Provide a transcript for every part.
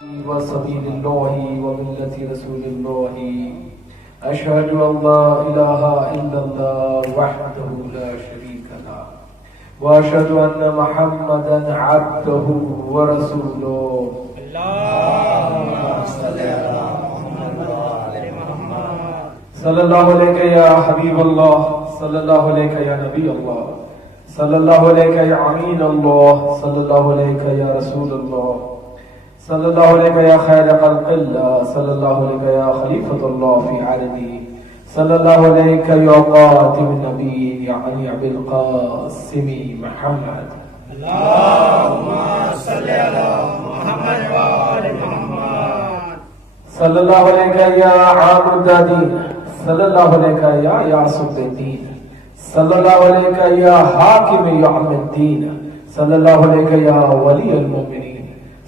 وسبيل الله وملة رسول الله أشهد أن لا إله إلا الله وحده لا شريك له وأشهد أن محمدا عبده ورسوله اللهم صل على محمد صلى الله عليك يا حبيب الله صلى الله عليك يا نبي الله صلى الله عليك يا أمين الله صلى الله عليك يا رسول الله صلى الله عليك يا خير خلق الله صلى الله عليك يا خليفة الله في عرضه صلى الله عليك يا قاتم النبيين يعني أبي القاسم محمد اللهم صل على محمد وآل محمد صلى الله عليك يا عامد الدين صلى الله عليك يا يعصب الدين صلى الله عليك يا حاكم يوم الدين صلى الله عليك يا ولي المؤمنين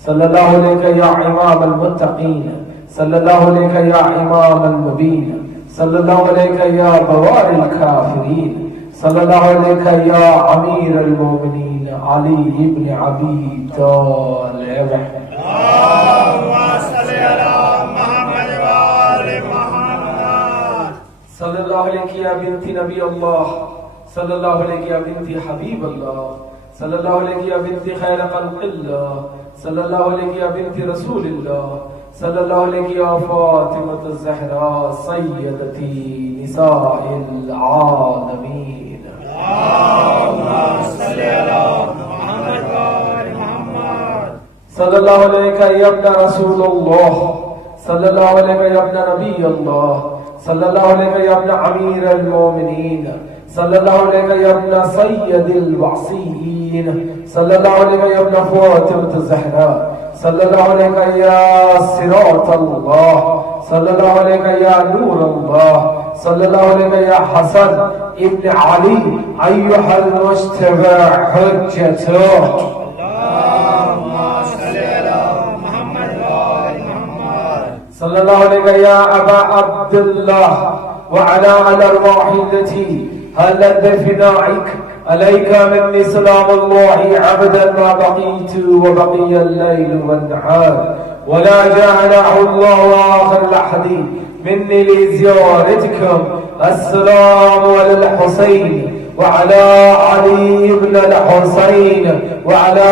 صلى الله عليك يا إمام المتقين صلى الله عليك يا إمام المبين صلى الله عليك يا بوار الكافرين صلى الله عليك يا أمير المؤمنين علي بن أبي طالب اللهم صل على محمد وآل محمد صلى الله عليك يا بنت نبي الله صلى الله عليك يا بنت حبيب الله صلى الله عليك يا بنت خير خلق الله صلى الله عليك يا بنت رسول الله صلى الله عليك يا فاطمة الزهراء سيدتي نساء العالمين اللهم صل على محمد وآل محمد صلى الله عليك يا ابن رسول الله صلى الله عليك يا ابن نبي الله صلى الله عليك يا ابن أمير المؤمنين صلى الله عليك يا ابن سيد الوصيين صلى الله عليك يا ابن فاطمة الزهراء صلى الله عليك يا صراط الله صلى الله عليك يا نور الله صلى الله عليك يا حسن ابن علي أيها المجتبى حجته اللهم صل على محمد وآل محمد صلى الله عليك يا أبا عبد الله وعلى الأرواح التي هلت بفنائك عليك مني سلام الله عبدا ما بقيت وبقي الليل والنهار ولا جعله الله آخر لحظ مني لزيارتكم السلام على الحسين وعلى علي بن الحسين وعلى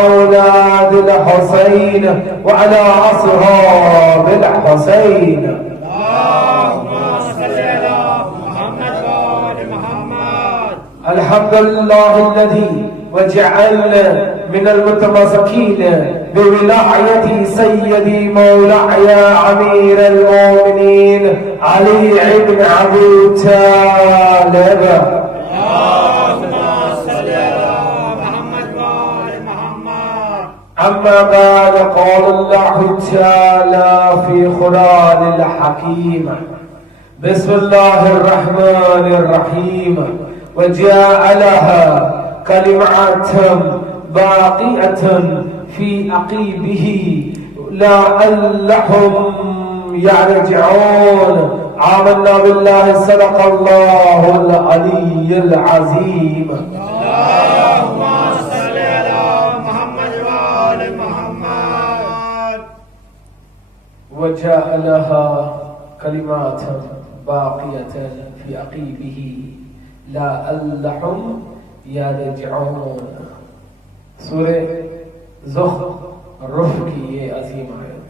أولاد الحسين وعلى أصحاب الحسين اللهم صل على محمد وآل محمد الحمد لله الذي وجعلنا من المتمسكين بولاية سيدي مولاي أمير المؤمنين علي بن أبي طالب اللهم صل على محمد وآل محمد أما بعد قال الله تعالى في قرآن الحكيم بسم الله الرحمن الرحيم وجعلها كلمات باقية في عقبه لعلهم يرجعون آمنا بالله صدق الله العلي العظيم اللهم صل على محمد وآل محمد وجعلها كلمات باقية في عقبه لعلهم يرجعون سورہ زخرف کی یہ عظیم آیت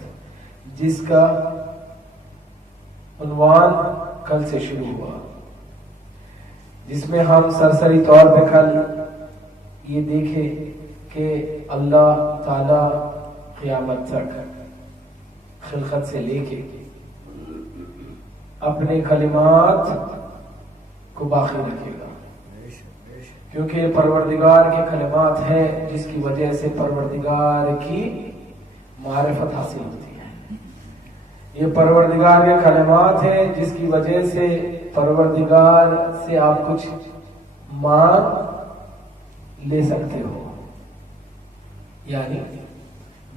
جس کا عنوان کل سے شروع ہوا، جس میں ہم سرسری طور پہ کل یہ دیکھے کہ اللہ تعالی قیامت تک خلقت سے لے کے اپنے کلمات کو باقی رکھے گا، کیونکہ پروردگار کے کلمات ہیں جس کی وجہ سے پروردگار کی معرفت حاصل ہوتی ہے۔ یہ پروردگار کے کلمات ہیں جس کی وجہ سے پروردگار سے آپ کچھ مانگ لے سکتے ہو، یعنی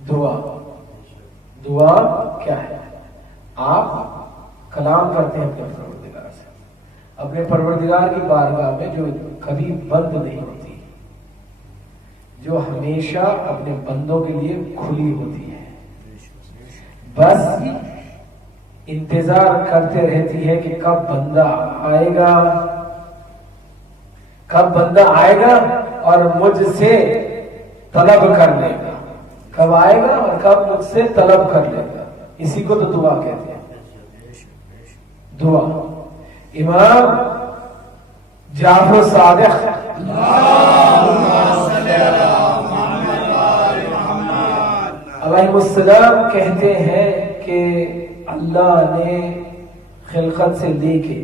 دعا کیا ہے؟ آپ کلام کرتے ہیں اپنے پروردگار سے، اپنے پروردگار کی بارگاہ میں جو کبھی بند نہیں ہوتی، جو ہمیشہ اپنے بندوں کے لیے کھلی ہوتی ہے، بس انتظار کرتے رہتی ہے کہ کب بندہ آئے گا، کب بندہ آئے گا اور مجھ سے طلب کر لے گا، کب آئے گا اور کب مجھ سے طلب کر لے گا. اسی کو تو دعا کہتے ہیں. دعا. امام جعفر صادق علیہ السلام کہتے ہیں کہ اللہ نے خلقت سے لے کے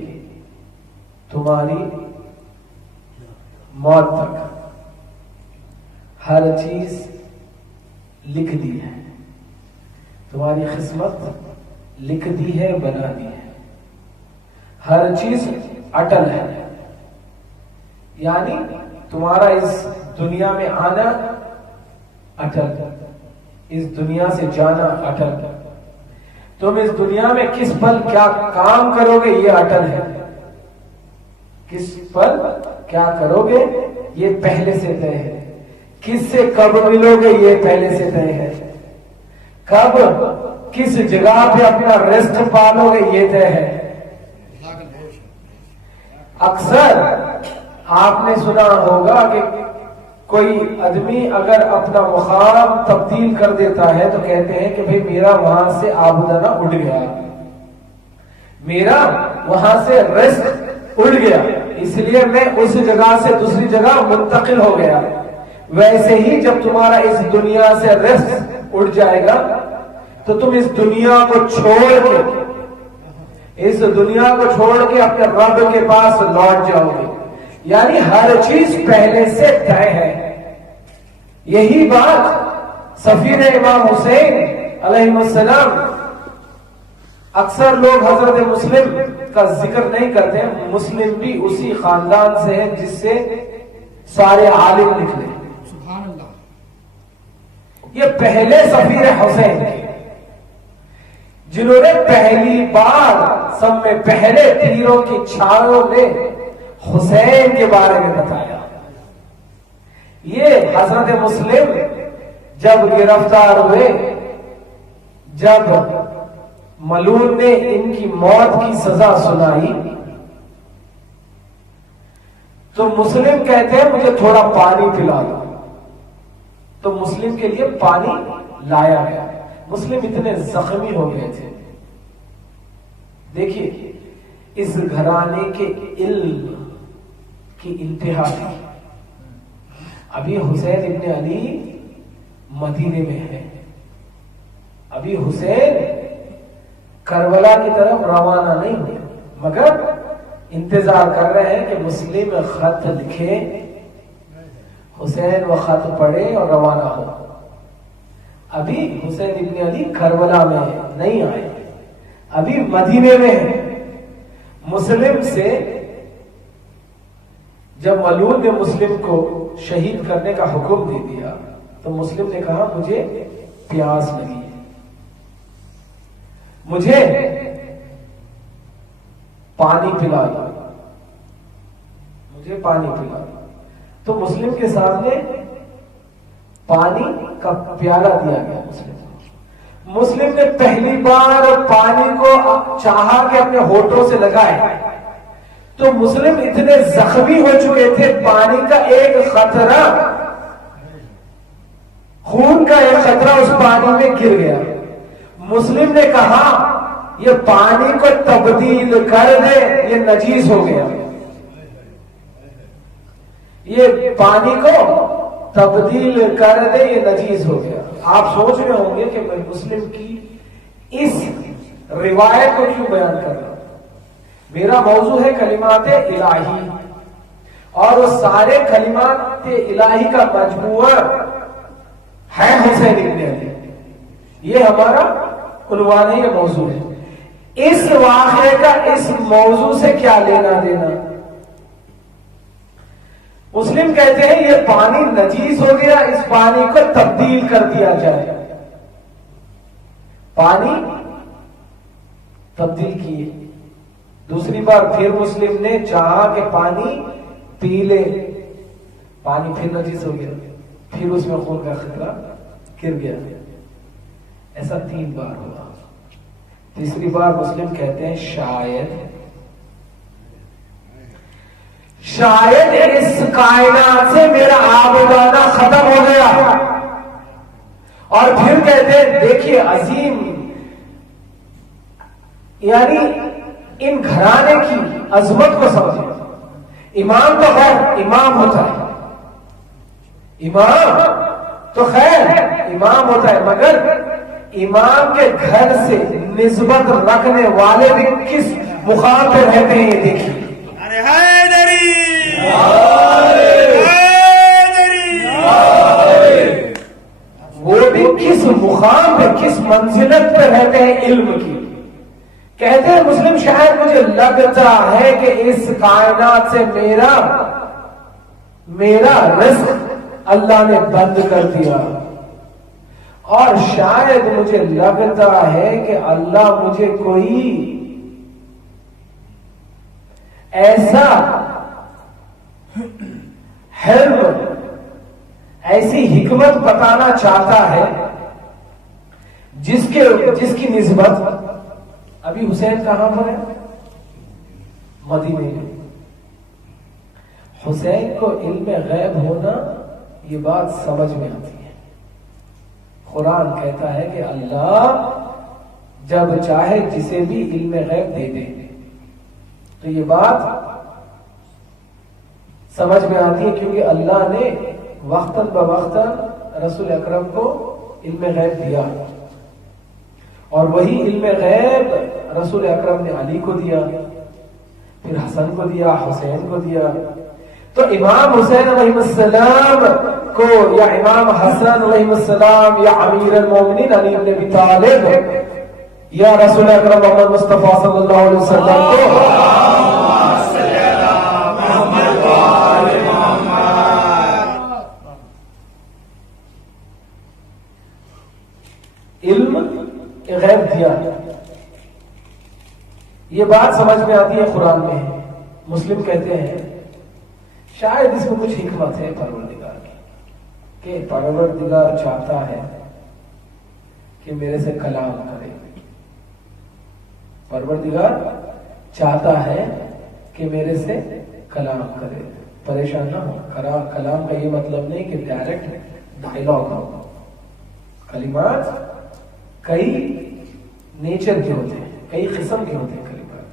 تمہاری موت تک ہر چیز لکھ دی ہے، تمہاری قسمت لکھ دی ہے، بنا دی ہے، ہر چیز اٹل ہے. یعنی تمہارا اس دنیا میں آنا اٹل، اس دنیا سے جانا اٹل، تم اس دنیا میں کس پل کیا کام کرو گے یہ اٹل ہے، کس پل کیا کرو گے یہ پہلے سے طے ہے، کس سے کب ملو گے یہ پہلے سے طے ہے، کب کس جگہ پہ اپنا ریسٹ پالو گے یہ طے ہے. اکثر آپ نے سنا ہوگا کہ کوئی آدمی اگر اپنا مقام تبدیل کر دیتا ہے تو کہتے ہیں کہ بھئی میرا وہاں سے آبدانہ اڑ گیا، میرا وہاں سے رزق اڑ گیا، اس لیے میں اس جگہ سے دوسری جگہ منتقل ہو گیا. ویسے ہی جب تمہارا اس دنیا سے رزق اڑ جائے گا تو تم اس دنیا کو چھوڑ کے اپنے رب کے پاس لوٹ جاؤ گے. یعنی ہر چیز پہلے سے طے ہے. یہی بات سفیر امام حسین علیہ السلام، اکثر لوگ حضرت مسلم کا ذکر نہیں کرتے ہیں، مسلم بھی اسی خاندان سے ہے جس سے سارے عالم نکلے. سبحان اللہ. یہ پہلے سفیر حسین تھے جنہوں نے پہلی بار سب میں پہلے تیروں کی چھالوں نے حسین کے بارے میں بتایا. یہ حضرت مسلم جب گرفتار ہوئے، جب ملون نے ان کی موت کی سزا سنائی تو مسلم کہتے ہیں مجھے تھوڑا پانی پلا دو، تو مسلم کے لیے پانی لایا گیا. مسلم اتنے زخمی ہو گئے تھے. دیکھیے اس گھرانے کے علم کی انتہا تھی. ابھی حسین ابن علی مدینے میں ہے، ابھی حسین کربلا کی طرف روانہ نہیں ہوئے، مگر انتظار کر رہے ہیں کہ مسلم خط لکھے، حسین وہ خط پڑھے اور روانہ ہو. ابھی حسین ابن علی کربلا میں نہیں آئے، ابھی مدینے میں ہے. مسلم سے جب ملعون نے مسلم کو شہید کرنے کا حکم دے دیا تو مسلم نے کہا مجھے پیاس لگی ہے، مجھے پانی پلا دو، مجھے پانی پلا دو. تو مسلم کے سامنے پانی کا پیالہ دیا گیا. مسلم نے پہلی بار پانی کو چاہا کہ اپنے ہونٹوں سے لگائے تو مسلم اتنے زخمی ہو چکے تھے، پانی کا ایک قطرہ، خون کا ایک قطرہ اس پانی میں گر گیا. مسلم نے کہا یہ پانی کو تبدیل کر دے، یہ نجیس ہو گیا، یہ پانی کو تبدیل کر دے، یہ نجیس ہو گیا. آپ سوچ رہے ہوں گے کہ میں مسلم کی اس روایت کو کیوں بیان کر رہا ہوں. میرا موضوع ہے کلمات الہی، اور وہ سارے کلمات الہی کا مجموعہ ہے حسین ابن علی. یہ ہمارا عنوان ہے، یہ موضوع ہے. اس واقعے کا اس موضوع سے کیا لینا دینا؟ مسلم کہتے ہیں یہ پانی نجیس ہو گیا، اس پانی کو تبدیل کر دیا جائے. پانی تبدیل کیے. دوسری بار پھر مسلم نے چاہا کہ پانی پی لے، پانی پھر نجیس ہو گیا، پھر اس میں خون کا خطرہ گر گیا. ایسا 3 بار ہوا. تیسری بار مسلم کہتے ہیں شاید اس کائنات سے میرا آبادانہ ختم ہو گیا. اور پھر کہتے ہیں دیکھیے عظیم، یعنی ان گھرانے کی عظمت کو سمجھیں. امام تو خیر امام ہوتا ہے، امام تو خیر امام ہوتا ہے، مگر امام کے گھر سے نسبت رکھنے والے بھی کس مقام پہ رہتے ہیں یہ دیکھیے. ارے حیدری، وہ بھی کس مقام پہ، کس منزلت پہ رہتے ہیں علم کی. کہتے ہیں مسلم شاید مجھے لگتا ہے کہ اس کائنات سے میرا رزق اللہ نے بند کر دیا، اور شاید مجھے لگتا ہے کہ اللہ مجھے کوئی ایسا ایسی حکمت بتانا چاہتا ہے جس کی نسبت ابھی حسین کہاں پر ہے؟ مدینے میں. حسین کو علم غیب ہونا یہ بات سمجھ میں آتی ہے. قرآن کہتا ہے کہ اللہ جب چاہے جسے بھی علم غیب دے دے. تو یہ بات سمجھ میں آتی ہے کیونکہ اللہ نے وقتاً بوقتاً رسول اکرم کو علم غیب دیا، اور وہی علم غیب رسول اکرم نے علی کو دیا، پھر حسن کو دیا، حسین کو دیا. تو امام حسین علیہ السلام کو یا امام حسن علیہ السلام یا امیر المومنین علی بن ابی طالب یا رسول اکرم محمد مصطفیٰ صلی اللہ علیہ وسلم کو علم غیب دیا. یہ بات سمجھ میں آتی ہے قرآن میں. مسلم کہتے ہیں شاید اس میں کچھ حکمت ہے پروردگار کی، کہ پروردگار چاہتا ہے کہ میرے سے کلام کرے. پروردگار چاہتا ہے کہ میرے سے کلام کرے. پریشان نہ ہو، کلام کا یہ مطلب نہیں کہ ڈائریکٹ ڈائلاگ ہو. کلمات کئی نیچر کے ہوتے ہیں، کئی قسم کے ہوتے ہیں کلمات.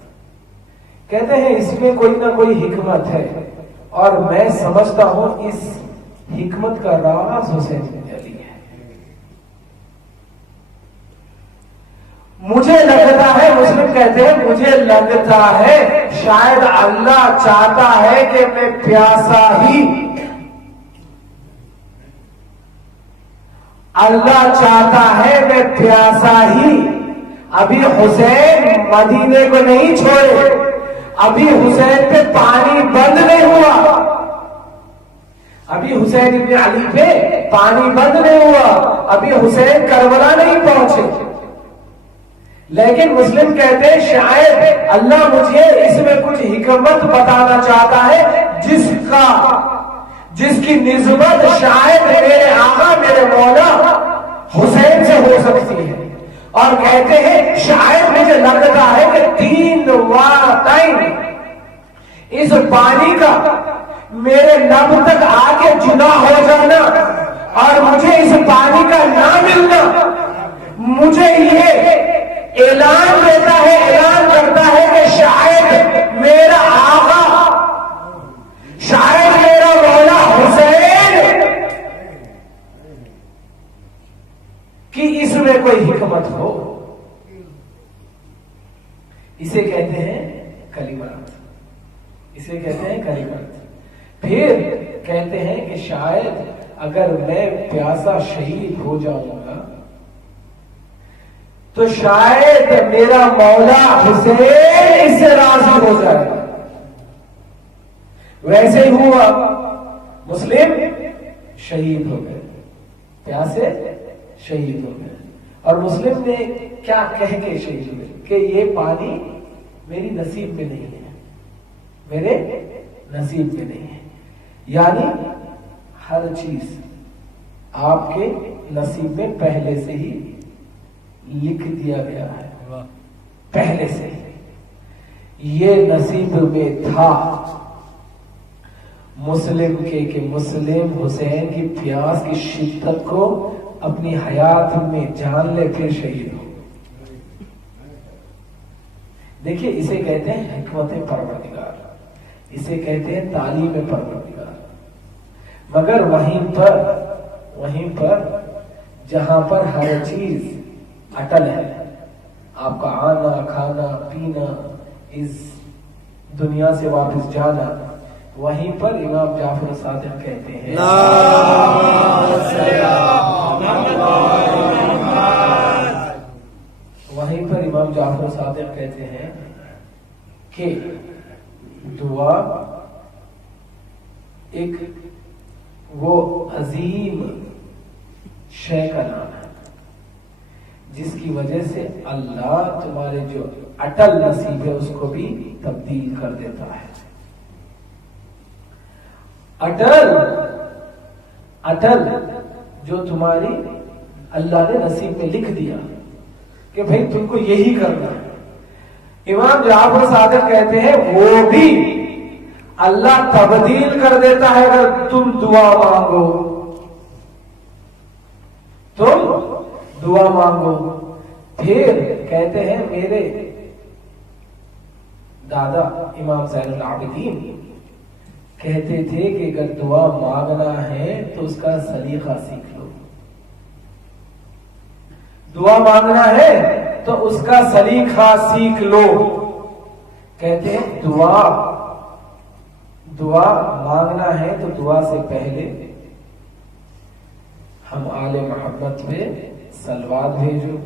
کہتے ہیں اس میں کوئی نہ کوئی حکمت ہے، اور میں سمجھتا ہوں اس حکمت کا راز حسین بن علی ہے. مجھے لگتا ہے، مسلم کہتے ہیں مجھے لگتا ہے شاید اللہ چاہتا ہے کہ میں پیاسا ہی، اللہ چاہتا ہے میں پیاسا ہی. ابھی حسین مدینے کو نہیں چھوڑے، ابھی حسین پہ پانی بند نہیں ہوا، ابھی حسین ابن علی پہ پانی بند نہیں ہوا، ابھی حسین کربلا نہیں پہنچے. لیکن مسلم کہتے ہیں شاید اللہ مجھے اس میں کچھ حکمت بتانا چاہتا ہے جس کی نسبت شاید میرے آقا میرے مولا حسین سے ہو سکتی ہے. اور کہتے ہیں شاید مجھے لگتا ہے کہ 3 ٹائم اس پانی کا میرے لب تک آ کے جدا ہو جانا اور مجھے اس پانی کا نہ ملنا، مجھے یہ اعلان دیتا ہے، اعلان کرتا ہے کہ شاید میرا آقا، شاید میرا مولا حسین کہ اس میں کوئی حکمت ہو. اسے کہتے ہیں کلمات، اسے کہتے ہیں کلمات. پھر کہتے ہیں کہ شاید اگر میں پیاسا شہید ہو جاؤں گا تو شاید میرا مولا حسین اس سے راضی ہو جائے گا. ویسے ہی ہوا، مسلم شہید ہو گئے، پیاسے شہید ہو گئے. اور مسلم نے کیا کہہ کے شہید ہوئے کہ یہ پانی میری نصیب میں نہیں ہے، میرے نصیب میں نہیں ہے. یعنی ہر چیز آپ کے نصیب میں پہلے سے ہی لکھ دیا گیا ہے. پہلے سے یہ نصیب میں تھا مسلم کے کہ مسلم حسین کی پیاس کی شدت کو اپنی حیات میں جان لے پھر شہید ہو. دیکھیے اسے کہتے ہیں حکمت پروردگار، اسے کہتے ہیں تعلیم پروردگار. مگر وہیں پر جہاں پر ہر چیز اٹل ہے، آپ کا آنا کھانا پینا اس دنیا سے واپس جانا، وہیں پر امام جعفر صادق کہتے ہیں وہیں پر امام جعفر صادق کہتے ہیں کہ دعا ایک وہ عظیم شے کا نام ہے جس کی وجہ سے اللہ تمہارے جو اٹل نصیب ہے اس کو بھی تبدیل کر دیتا ہے. اٹل جو تمہاری اللہ نے نصیب میں لکھ دیا کہ بھئی تم کو یہی کرنا ہے. امام جعفر صادق کہتے ہیں وہ بھی اللہ تبدیل کر دیتا ہے اگر تم دعا مانگو. تم دعا مانگو. پھر کہتے ہیں میرے دادا امام زین العابدین کہتے تھے کہ اگر دعا مانگنا ہے تو اس کا سلیقہ سیکھ لو. دعا مانگنا ہے تو اس کا سلیقہ سیکھ لو. کہتے ہیں دعا مانگنا ہے تو دعا سے پہلے ہم آل محمد پہ صلوات بھیجو.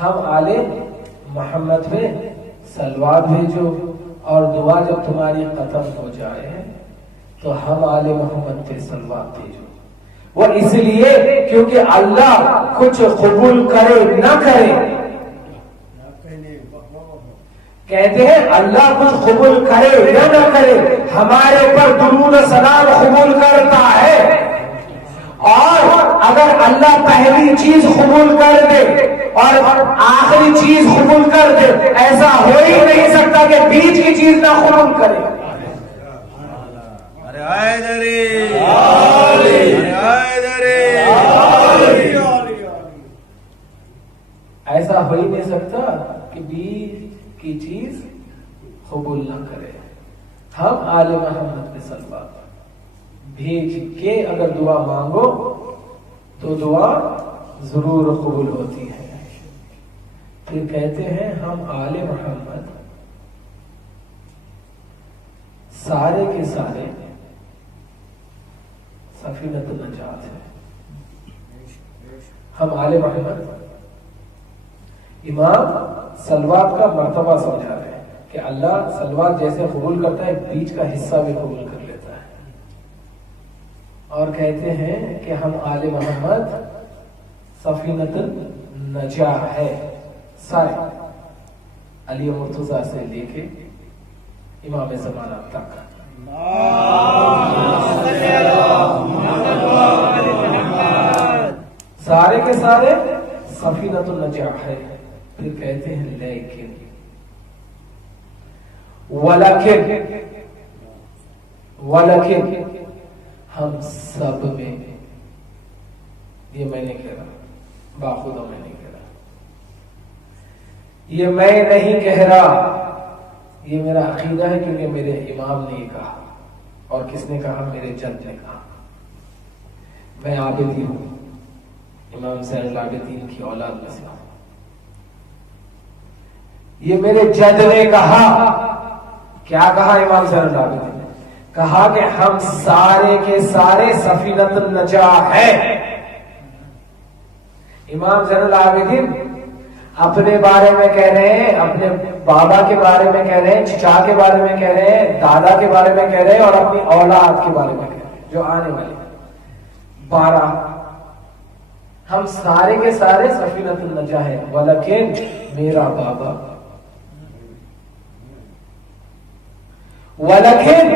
ہم آل محمد پہ صلوات بھیجو اور دعا جب تمہاری ختم ہو جائے تو ہم آل محمد پہ صلوات بھیجو. وہ اس لیے کیونکہ اللہ کچھ قبول کرے نہ کرے، کہتے ہیں اللہ کچھ قبول کرے یا نہ کرے ہمارے پر درود و سلام قبول کرتا ہے. اور اگر اللہ پہلی چیز قبول کر دے اور آخری چیز قبول کر دے، ایسا ہو ہی نہیں سکتا کہ بیچ کی چیز نہ قبول کرے. ایسا ہو ہی نہیں سکتا کہ بیچ کی چیز قبول نہ کرے. ہم آل محمد پہ صلوات بھیج کے اگر دعا مانگو تو دعا ضرور قبول ہوتی ہے. پھر کہتے ہیں ہم آل محمد سارے کے سارے سفینۃ النجات ہے. ہم آل محمد امام صلوات کا مرتبہ سمجھا رہے ہیں کہ اللہ صلوات جیسے قبول کرتا ہے بیچ کا حصہ بھی قبول کر لیتا ہے. اور کہتے ہیں کہ ہم آل محمد سفینۃ النجاح ہے. سارے علی مرتضیٰ سے لے کے امام زمانہ تک سارے کے سارے سفینۃ النجاح ہے. پھر کہتے ہیں لیکن ولکن ہم سب میں، یہ میں نے کہہ رہا، باخودہ میں نہیں کہہ رہا، یہ میں نہیں کہہ رہا، یہ میرا عقیدہ ہے کیونکہ میرے امام نے یہ کہا. اور کس نے کہا؟ میرے جد نے کہا. میں عابدی ہوں، امام زین العابدین کی اولاد میں سے ہوں. یہ میرے جد نے کہا. کیا کہا امام زین العابدین نے؟ کہا کہ ہم سارے کے سارے سفینۃ النجاح ہے. امام زین العابدین اپنے بارے میں کہہ رہے ہیں، اپنے بابا کے بارے میں کہہ رہے ہیں، چچا کے بارے میں کہہ رہے ہیں، دادا کے بارے میں کہہ رہے ہیں، اور اپنی اولاد کے بارے میں کہہ رہے ہیں جو آنے والے 12. ہم سارے کے سارے سفینۃ النجاح ہے. ولیکن میرا بابا، ولیکن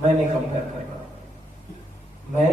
میں نے کمپیئر کر رہا ہوں، میں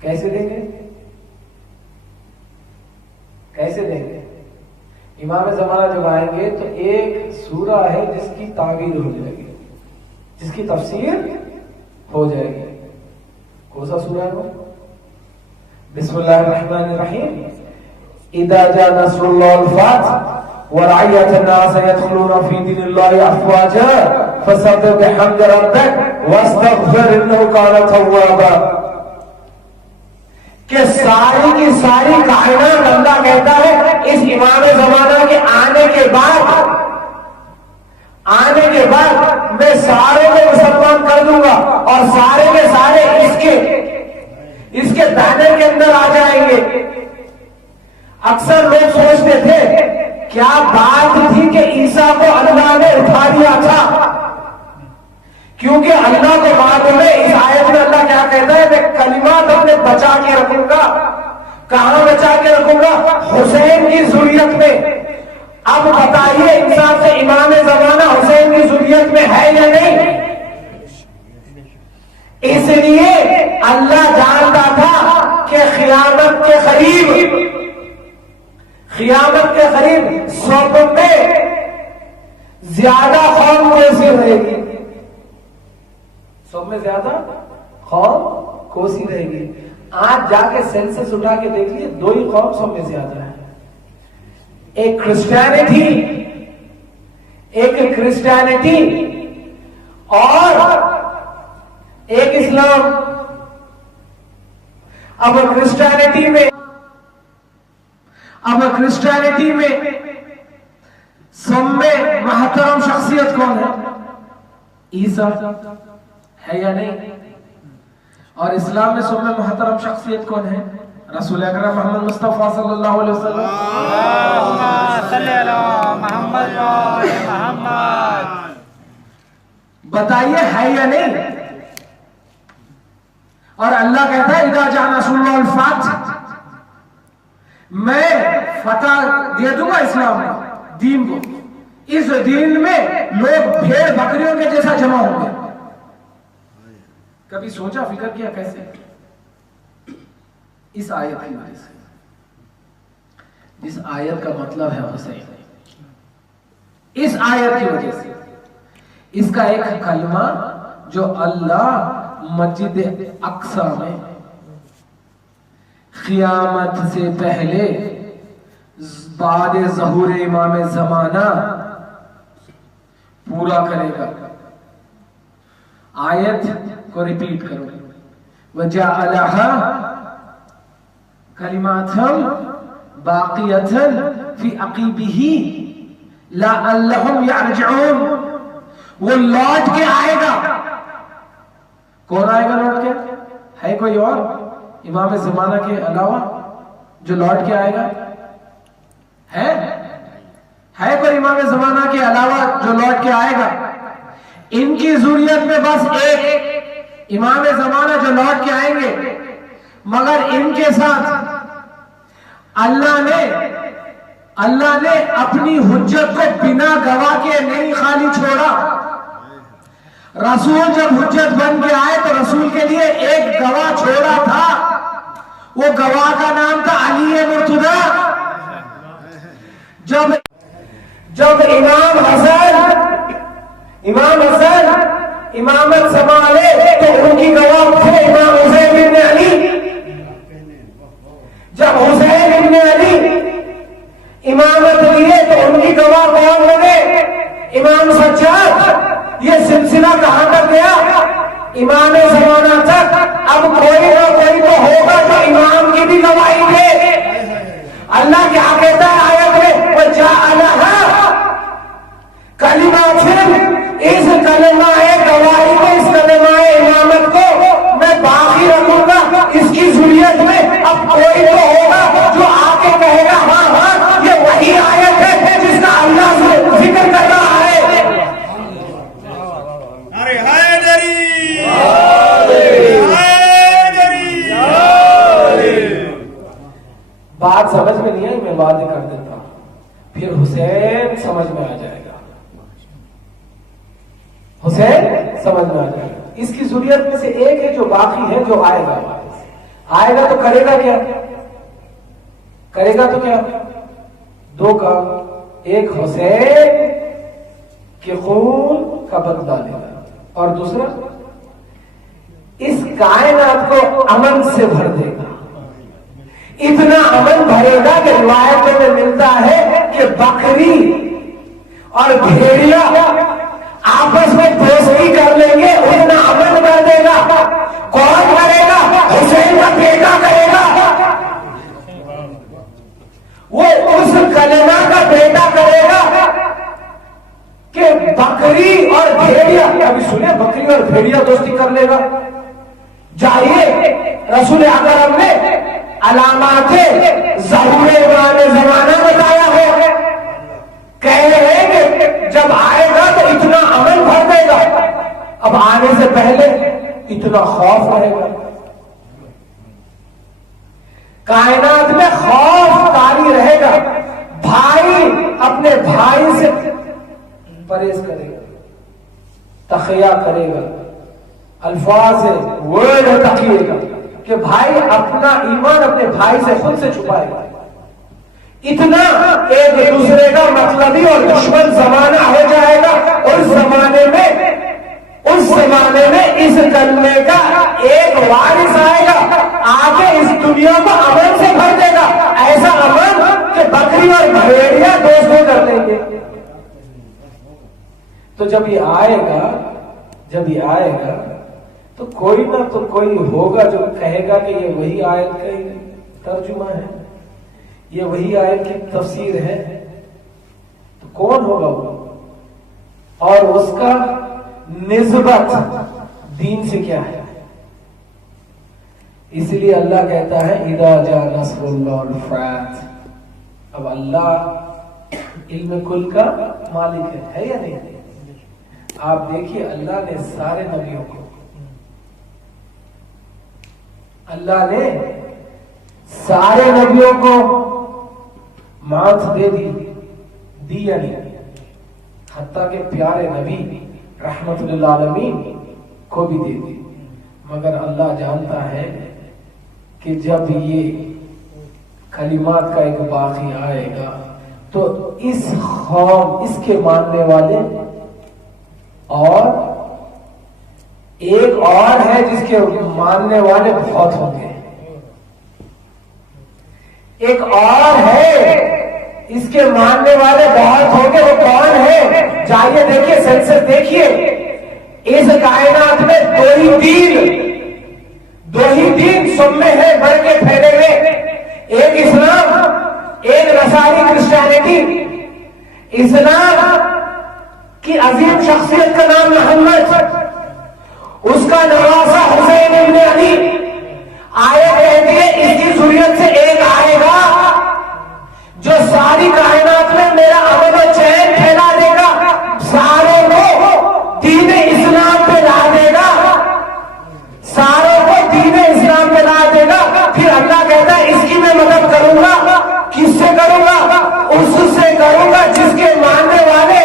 کیسے دیں گے؟ کیسے دیں گے؟ امام زمانہ جب آئیں گے تو ایک سورہ ہے جس کی تعبیر ہو جائے گی، جس کی تفسیر ہو جائے گی. کون سا سورہ ہے وہ؟ بسم اللہ الرحمن الرحیم. اذا جاء نصر اللہ والفتح ورأيت الناس يدخلون في دين الله افواجا فسبح بحمد ربك واستغفر انه كان توابا. کہ ساری کی ساری کائنات اللہ کہتا ہے اس امام زمانہ کے آنے کے بعد میں سارے کو مسلمان کر دوں گا اور سارے کے سارے اس کے بینر کے اندر آ جائیں گے. اکثر لوگ سوچتے تھے کیا بات تھی کہ عیسیٰ کو اللہ نے اٹھا دیا تھا، کیونکہ اللہ کو معلوم ہے اس آیت میں اللہ کیا کہتا ہے، میں کلمات اپنے بچا کے رکھوں گا. کہاں بچا کے رکھوں گا؟ حسین کی ذریت میں. اب بتائیے انصاف سے امام زمانہ حسین کی ذریت میں ہے یا نہیں؟ اس لیے اللہ جانتا تھا کہ قیامت کے قریب سب میں زیادہ قوم کوسی رہے گی، سب میں زیادہ قوم کوسی رہے گی. آج جا کے سینسس اٹھا کے دیکھ لیے، دو ہی قوم سب میں زیادہ ہے. ایک کرسچینٹی اور ایک اسلام. اب کرسچینٹی میں سب میں محترم شخصیت کون ہے؟ عیسیٰ ہے یا نہیں؟ اور اسلام میں سب میں محترم شخصیت کون ہے؟ رسول اکرم محمد مصطفیٰ صلی اللہ علیہ وسلم. صلی اللہ محمد. بتائیے ہے یا نہیں؟ اور اللہ کہتا ہے اذا جاء نصر اللہ والفتح، میں فتح دے دوں گا اسلام کو، دین کو. اس دین میں لوگ بھیڑ بکریوں کے جیسا جمع ہوں گے. کبھی سوچا فکر کیا کیسے؟ اس آیت کی وجہ سے، جس آیت کا مطلب ہے حسین، اس آیت کی وجہ سے اس کا ایک کلمہ جو اللہ مسجد اقصی میں قیامت سے پہلے بعد ظہور امام زمانہ پورا کرے گا. آیت کو ریپیٹ کرو. وَجَعَلَهَا كَلِمَاتًا بَاقِيَةً فِي عَقِبِهِ لَعَلَّهُمْ يَرْجِعُونَ. وہ لوٹ کے آئے گا. کون آئے گا لوٹ کے؟ ہے کوئی اور امام زمانہ کے علاوہ جو لوٹ کے آئے گا؟ ہے کوئی امام زمانہ کے علاوہ جو لوٹ کے آئے گا؟ ان کی ذریت میں بس ایک امام زمانہ جو لوٹ کے آئیں گے، مگر ان کے ساتھ اللہ نے اپنی حجت کو بنا گواہ کے نہیں خالی چھوڑا. رسول جب حجت بن کے آئے تو رسول کے لیے ایک گواہ چھوڑا تھا. وہ گواہ کا نام تھا علی مرتضی. جب امام حسن امامت سنبھالے تو ان کی گواہ تھے امام حسین بن علی. جب حسین بن علی امامت لیے تو ان کی گواہ کون بنے؟ امام سجاد. یہ سلسلہ کہاں تک گیا؟ امام زمانہ تک. اب کوئی نہ کوئی تو ہوگا جو امام کی بھی گواہی دے. اللہ کیا کہتا ہے آیت میں؟ وَجَعَلَهَا کلمات. اس کلمہ گواہی کو، اس کلمہ امامت کو میں باقی رکھوں گا. اس کی ذریت میں اب کوئی تو ہوگا جو آ کے کہے گا ہاں یہ وہی آیت ہے جس کا اللہ سے ذکر کر رہا ہے. ارے حیدری بات سمجھ میں نہیں آئی، میں باتیں کر دیتا ہوں، پھر حسین سمجھ میں آ جائے گا. حسین سمجھ میں آ جائے گا. اس کی ذریت میں سے ایک ہے جو باقی ہے، جو آئے گا. آئے گا تو کرے گا کیا؟ کرے گا تو کیا؟ دو کام. ایک حسین کے خون کا بدلہ لے گا، اور دوسرا اس کائنات کو امن سے بھر دے گا. اتنا امن بھرے گا کہ روایتوں میں ملتا ہے کہ بکری اور بھیڑیا آپس میں دوستی کر لیں گے، اتنا امن بھر دے گا. کون کرے گا؟ حسین کا بیٹا کرے گا. وہ اس کلمہ کا بیٹا کرے گا کہ بکری اور بھیڑیا، ابھی سنے بکری اور بھیڑیا دوستی کر لے گا. جائیے رسول اکرم نے علامات ظہور امام زمانہ بتایا ہے. کہہ رہے ہیں کہ جب آئے گا تو اتنا امن بھر دے گا، اب آنے سے پہلے اتنا خوف رہے گا. کائنات میں خوف طاری رہے گا. بھائی اپنے بھائی سے پرہیز کرے گا، تقیہ کرے گا، الفاظ ورڈ تقیے گا کہ بھائی اپنا ایمان اپنے بھائی سے خود سے چھپائے گا. اتنا ایک دوسرے کا مطلبی اور دشمن زمانہ ہو جائے گا. اس زمانے میں اس کلمے کا ایک وارث آئے گا، آگے اس دنیا کو امن سے بھر دے گا. ایسا امن کہ بکری اور بھیڑیا دوستوں کر لیں گے. تو جب یہ آئے گا تو کوئی نہ تو کوئی ہوگا جو کہے گا کہ یہ وہی آیت کا ترجمہ ہے، یہ وہی آیت کی تفسیر ہے. تو کون ہوگا وہ؟ اور اس کا نسبت دین سے کیا ہے؟ اس لیے اللہ کہتا ہے اذا جاء نصر اللہ والفتح. اب اللہ علم کل کا مالک ہے یا نہیں؟ آپ دیکھیے اللہ نے سارے نبیوں کو مانس دے دی یا نہیں؟ حتیٰ کہ پیارے نبی رحمت للعالمین کو بھی دے دی. مگر اللہ جانتا ہے کہ جب یہ کلمات کا ایک باقی آئے گا تو اس قوم، اس کے ماننے والے، اور ایک اور ہے جس کے ماننے والے بہت ہوں گے. ایک اور ہے اس کے ماننے والے بہت ہوں گے. وہ کون ہے؟ جائیے دیکھیے، سینسر دیکھیے. اس کائنات میں دو ہی دین سب میں ہے بڑھ کے پھیلے ہوئے. ایک اسلام، ایک نصرانی کرسچینٹی. اسلام کی عظیم شخصیت کا نام محمد، اس کا نواسا حسین ابن علی. آئے کہتے ہیں اس کی ذریت سے ایک آئے گا جو ساری کائنات میں میرا امن و چین پھیلا دے گا، ساروں کو دین اسلام پہ لا دے گا، ساروں کو دین اسلام پہ لا دے گا. پھر اللہ کہتا ہے اس کی میں مدد کروں گا. کس سے کروں گا؟ اس سے کروں گا جس کے ماننے والے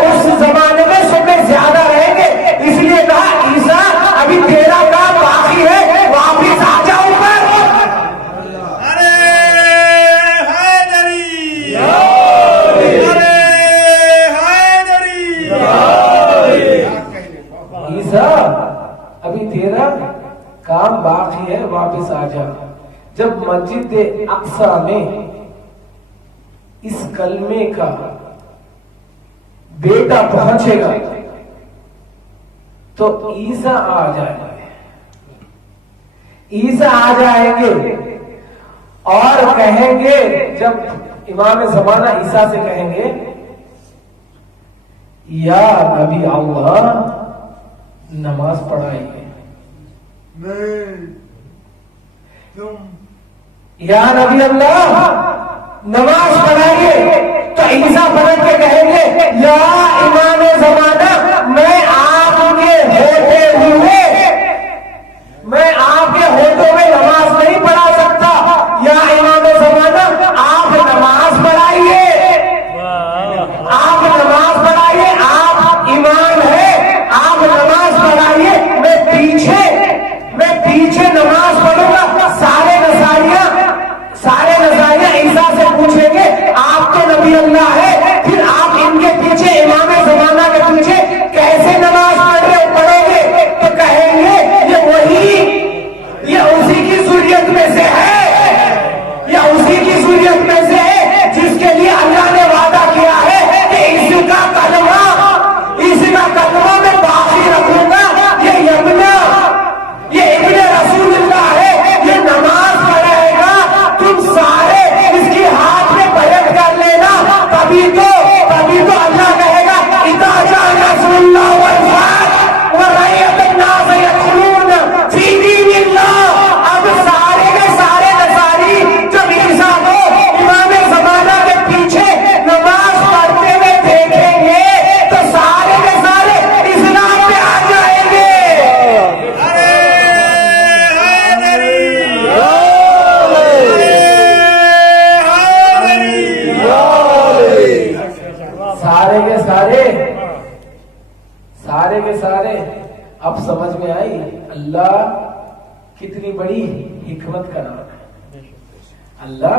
اس زمانے میں سب سے زیادہ رہیں گے. اس لیے کہا عیسیٰ ابھی تیرا کام باقی ہے، واپس آ جاؤ پر. عیسیٰ ابھی تیرا کام باقی ہے، واپس آ جا. جب مسجد اقصی میں اس کلمے کا بیٹا پہنچے گا تو عیسیٰ آ جائیں گے اور کہیں گے، جب امام زمانہ عیسیٰ سے کہیں گے یا نبی اللہ نماز پڑھائیے، یا نبی اللہ نماز پڑھائیے. تو عیسیٰ پلٹ کے کہیں گے یا امام زمانہ میں آپ کے ہوتے ہوئے نماز نہیں پڑھا سکتا. یا امام زمانہ آپ نماز پڑھائیے، آپ نماز پڑھائیے. آپ امام ہیں، آپ اللہ ہے، پھر آپ ان کے پیچھے امام زمانہ کے پیچھے کیسے نماز پڑھو گے؟ تو کہیں گے یہ اسی کی ذریت میں سے ہے، یہ اسی کی ذریت میں سے ہے جس کے لیے اللہ نے وعدہ کیا ہے کہ اس کا کلمہ میں باقی رکھوں گا۔ یہ ابن رسول اللہ ہے، یہ نماز پڑھائے گا، تم سارے اس کی ہاتھ میں بیعت کر لینا، تبھی تو اللہ کہے گا اذا جاء نصر اللہ والفتح ورأیت الناس يدخلون فی دین اللہ۔ اب سارے کے سارے نصاری جب عیسیٰ کو امام زمانہ کے پیچھے نماز پڑھتے ہوئے دیکھیں گے تو سارے کے سارے اسلام میں آ جائیں گے۔ سارے کے سارے اب سمجھ میں آئی اللہ کتنی بڑی حکمت کا نام ہے۔ اللہ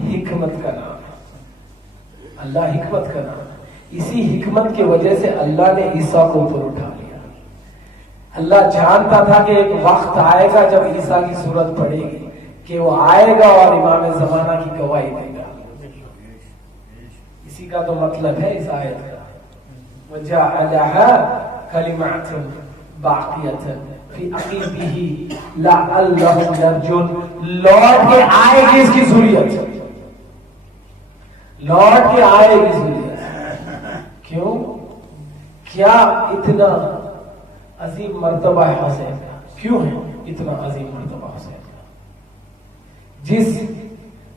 حکمت کا نام ہے، اللہ حکمت کا نام ہے۔ اسی حکمت کی وجہ سے اللہ نے عیسیٰ کو اوپر اٹھا لیا۔ اللہ جانتا تھا کہ ایک وقت آئے گا جب عیسیٰ کی صورت پڑے گی کہ وہ آئے گا اور امام زمانہ کی گواہی دے گا۔ اسی کا تو مطلب ہے اس آیت کا، وَجَعَلَهَا كَلِمَةً بَاقِيَةً فِي عَقِبِهِ لَعَلَّهُمْ يَرْجُعُونَ۔ لوٹ کے آئے گی اس کی ذریت، لوٹ کے آئے گی ذریت۔ کیوں؟ کیا اتنا عظیم مرتبہ ہے حسین کا؟ کیوں ہے اتنا عظیم مرتبہ حسین کا؟ جس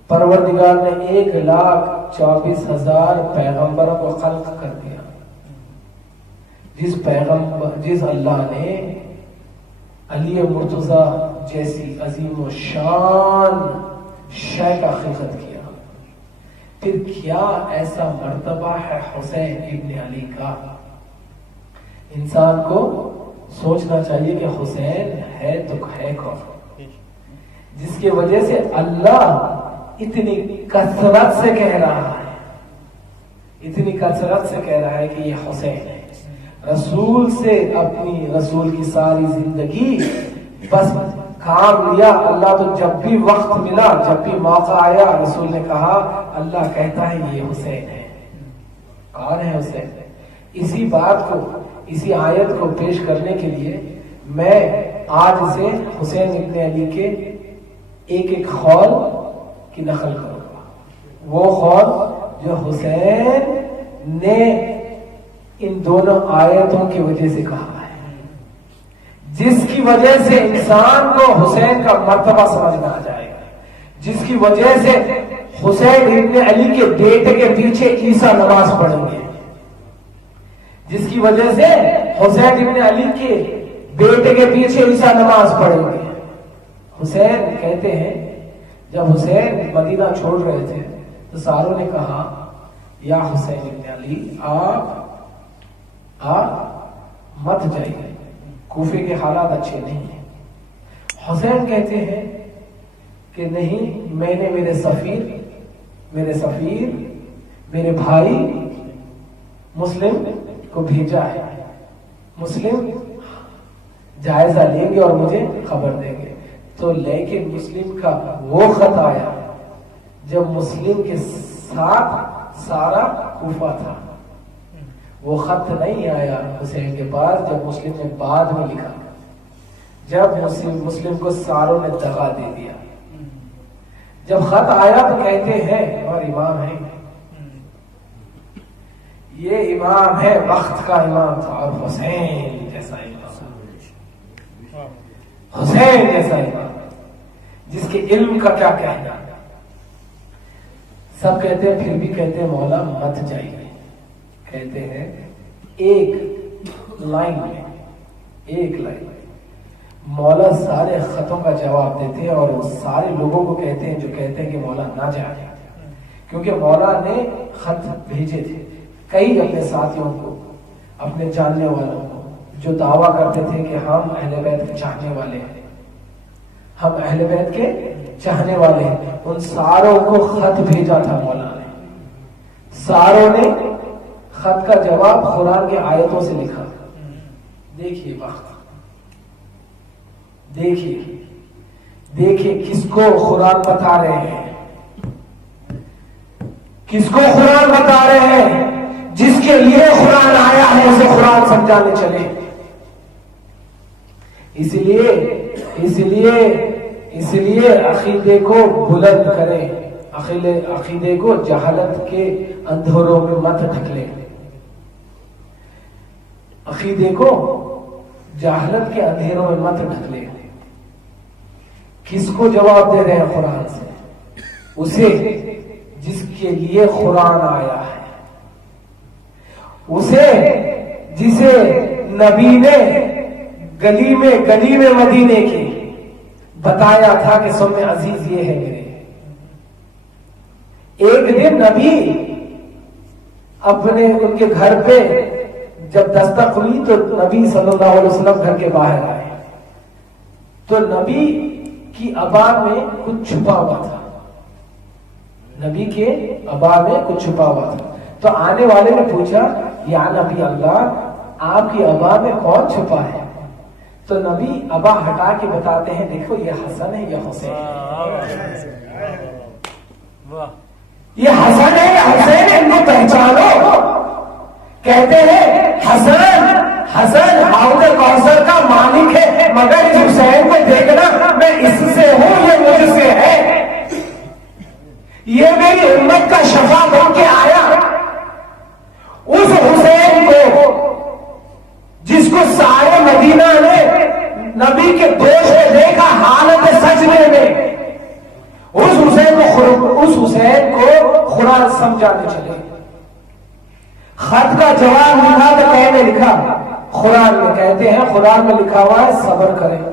پروردگار نے 1,24,000 پیغمبروں کو خلق کر دیا، جس اللہ نے علی مرتضی جیسی عظیم و شان شے کا خلقت کیا، پھر کیا ایسا مرتبہ ہے حسین ابن علی کا؟ انسان کو سوچنا چاہیے کہ حسین ہے تو ہے کون، جس کی وجہ سے اللہ اتنی کثرت سے کہہ رہا ہے، اتنی کثرت سے کہہ رہا ہے کہ یہ حسین ہے۔ رسول سے اپنی رسول کی ساری زندگی بس کام لیا اللہ، تو جب بھی وقت ملا، جب بھی موقع آیا، رسول نے کہا، اللہ کہتا ہے یہ حسین ہے۔ کون ہے حسین؟ اسی بات کو، اسی آیت کو پیش کرنے کے لیے میں آج سے حسین ابن علی کے ایک قول کی نقل کروں گا، وہ قول جو حسین نے ان دونوں آیتوں کی وجہ سے کہا ہے، جس کی وجہ سے انسان کو حسین کا مرتبہ سمجھ میں آ جائے گا، جس کی وجہ سے حسین ابن علی کے بیٹے کے پیچھے عیسیٰ نماز پڑھیں گے، جس کی وجہ سے حسین ابن علی کے بیٹے کے پیچھے عیسیٰ نماز پڑھیں گے۔ حسین کہتے ہیں جب حسین مدینہ چھوڑ رہے تھے تو ساروں نے کہا، یا حسین ابن علی آپ مت جائیے، کوفے کے حالات اچھے نہیں ہیں۔ حسین کہتے ہیں کہ نہیں، میں نے میرے سفیر میرے بھائی مسلم کو بھیجا ہے، مسلم جائزہ لیں گے اور مجھے خبر دیں گے۔ تو لیکن مسلم کا وہ خط آیا جب مسلم کے ساتھ سارا کوفہ تھا، وہ خط نہیں آیا حسین کے پاس جب مسلم نے بعد میں لکھا، جب مسلم کو ساروں نے دغا دے دیا۔ جب خط آیا تو کہتے ہیں، اور امام ہے، یہ امام ہے، وقت کا امام تھا، اور حسین جیسا امام، حسین جیسا امام جس کے علم کا کیا کہنا۔ سب کہتے ہیں، پھر بھی کہتے ہیں مولا مت جائیے، کہتے ہیں ایک لائن میں مولا سارے خطوں کا جواب دیتے ہیں، اور سارے لوگوں کو کہتے ہیں جو کہتے ہیں کہ مولا نہ جائے، کیونکہ مولا نے خط بھیجے تھے کئی اپنے ساتھیوں کو، اپنے جاننے والوں کو، جو دعویٰ کرتے تھے کہ ہم اہل بیت کے چاہنے والے ہیں، ہم اہل بیت کے چاہنے والے ہیں، ان ساروں کو خط بھیجا تھا مولا نے، ساروں نے خط کا جواب قرآن کی آیتوں سے لکھا. دیکھیے وقت، دیکھیے کس کو قرآن بتا رہے ہیں، کس کو قرآن بتا رہے ہیں. جس کے لیے قرآن آیا ہے اسے قرآن سمجھانے چلے. اس لیے عقیدے کو بلند کریں، عقیدے کو جہالت کے اندھیروں میں مت ڈھکلیں. عقیدے کو جہالت کے اندھیروں میں مت ڈھکلیں. کس کو جواب دے رہے ہیں قرآن سے؟ اسے جس کے لیے قرآن آیا ہے، اسے جسے نبی نے گلی میں مدینے کی بتایا تھا کہ سب میں عزیز یہ ہے میرے. ایک دن نبی ان کے گھر پہ جب دستک ہوئی تو نبی صلی اللہ علیہ وسلم گھر کے باہر آئے تو نبی کی ابا میں کچھ چھپا ہوا تھا. نبی کے ابا میں کچھ چھپا ہوا تھا. تو آنے والے نے پوچھا یا نبی اللہ آپ کی ابا میں کون چھپا ہے؟ تو نبی ابا ہٹا کے بتاتے ہیں دیکھو یہ حسن ہے یا حسین ہے. یہ حسن ہے یا حسین ہے، ان کو پہچانو. کہتے ہیں حسن حوض کوثر کا مالک ہے، مگر اس حسین کو دیکھنا میں اس سے ہوں یہ مجھ سے ہے. یہ میری امت کا شفیع بن کے آیا. اس حسین کو جس کو سارے مدینہ نے نبی کے دوش میں دیکھا حالت سجدے میں، اس حسین کو قرآن سمجھانے چلے. خط کا جواب لکھا تو کہنے لکھا قرآن میں. کہتے ہیں قرآن میں لکھا ہوا ہے صبر کریں.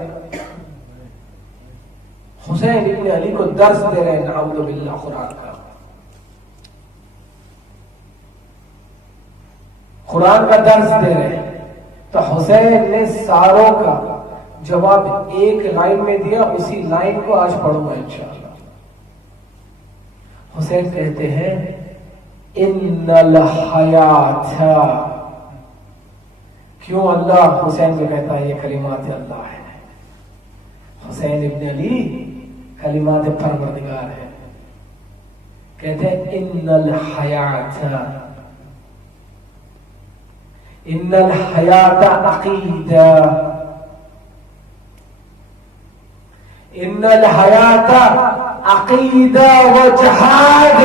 حسین ابن علی کو درس دے رہے ہیں نعوذ باللہ قرآن کا درس دے رہے ہیں. تو حسین نے ساروں کا جواب ایک لائن میں دیا. اسی لائن کو آج پڑھوں گا انشاءاللہ. حسین کہتے ہیں ان الحیات. کیوں اللہ حسین کو کہتا ہے یہ کلمات اللہ ہے؟ حسین ابن علی کلمات پروردگار ہے. کہتے ہیں ان الحیات، ان الحیات عقیدہ، ان الحیات عقیدہ و جہاد.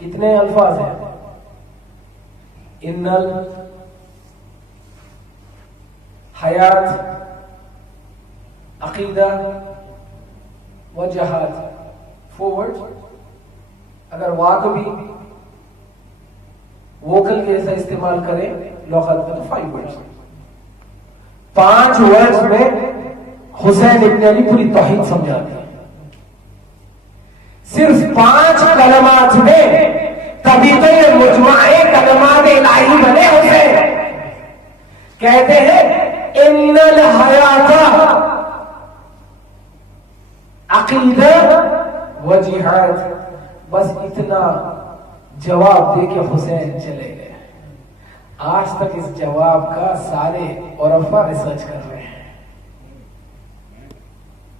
کتنے الفاظ ہیں؟ ان الحیات عقیدہ و جہاد. 4 words. اگر وا کو بھی ووکل کے ایسا استعمال کریں لغت میں تو 5 words. 5 words میں حسین ابن علی پوری توحید سمجھاتے ہیں. صرف 5 کلمات میں تبھی تو یہ مجمع کلمات الہی بنے. حسین کہتے ہیں ان الحیات عقیدہ و جہاد. بس اتنا جواب دے کے حسین چلے گئے. آج تک اس جواب کا سارے عرفا ریسرچ کر رہے ہیں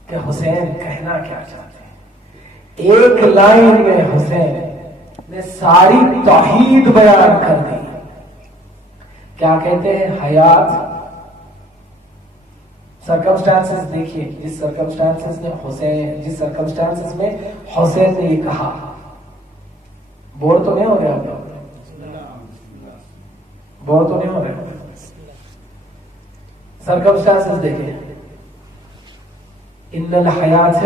کہ حسین کہنا کیا چاہتے ہیں. ایک لائن میں حسین نے ساری توحید بیان کر دی. کیا کہتے ہیں؟ حیات. سرکمسٹانسز دیکھیے جس سرکمسٹانسز میں حسین نے یہ کہا. بور تو نہیں ہو رہے آپ لوگ؟ بور تو نہیں ہو رہے؟ سرکمسٹانسز دیکھیں. ان الحیات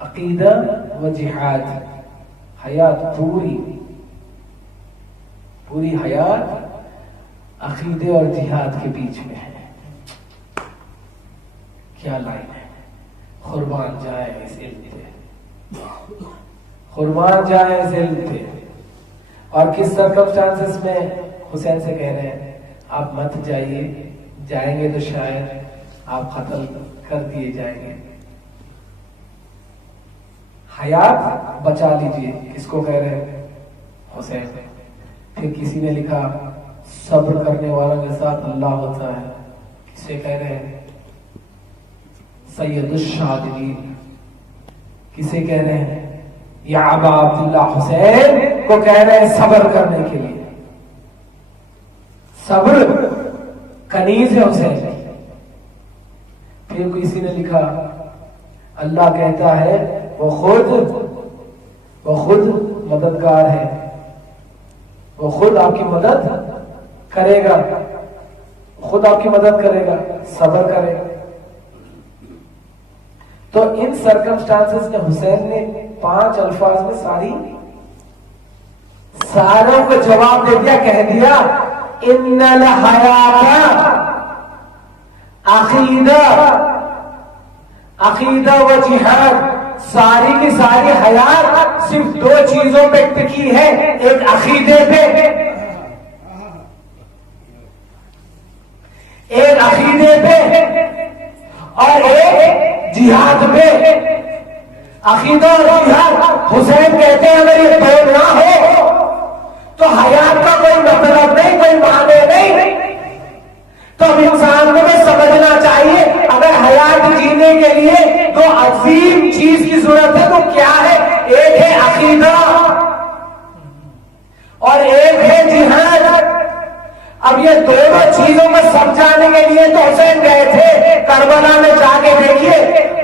عقیدہ و جہاد. حیات پوری حیات عقیدے اور جہاد کے بیچ میں ہے. کیا لائن ہے؟ قربان جائے اس علم پہ، قربان جائے اس علم پہ. اور کس سرکمسٹانسز میں حسین سے کہہ رہے ہیں آپ مت جائیے، جائیں گے تو شاید آپ قتل کر دیے جائیں گے. حیات بچا لیجئے. کس کو کہہ رہے ہیں؟ حسین. پھر کسی نے لکھا صبر کرنے والا کے ساتھ اللہ ہوتا ہے. کسے کہہ رہے ہیں؟ سید الشاذلین. کسے کہہ رہے ہیں؟ یا ابا عبداللہ حسین کو کہہ رہے ہیں صبر کرنے کے لیے. صبر کنیز ہے حسین. پھر کسی نے لکھا اللہ کہتا ہے وہ خود مددگار ہے, وہ خود آپ کی مدد کرے گا, خود آپ کی مدد کرے گا, صبر کرے. تو ان سرکمسٹانسز میں حسین نے 5 الفاظ میں ساروں کو جواب دے دیا, کہہ دیا ان الحیات عقیدہ و جہاد. ساری کی ساری حیات صرف 2 چیزوں پہ ٹکی ہے, ایک عقیدے پہ, ایک عقیدے پہ اور ایک جہاد پہ. عقیدہ اور جہاد. حسین کہتے ہیں اگر یہ 2 نہ ہو تو حیات کا کوئی مطلب نہیں, کوئی معنی نہیں. تو انسان کو بھی سمجھنا چاہیے اگر حیات جینے کے لیے 2 عظیم چیز کی ضرورت ہے تو کیا ہے؟ ایک ہے عقیدہ اور ایک ہے جہاد. اب یہ دونوں چیزوں کو سمجھانے کے لیے تو حسین گئے تھے کربلا میں, جا کے دیکھیے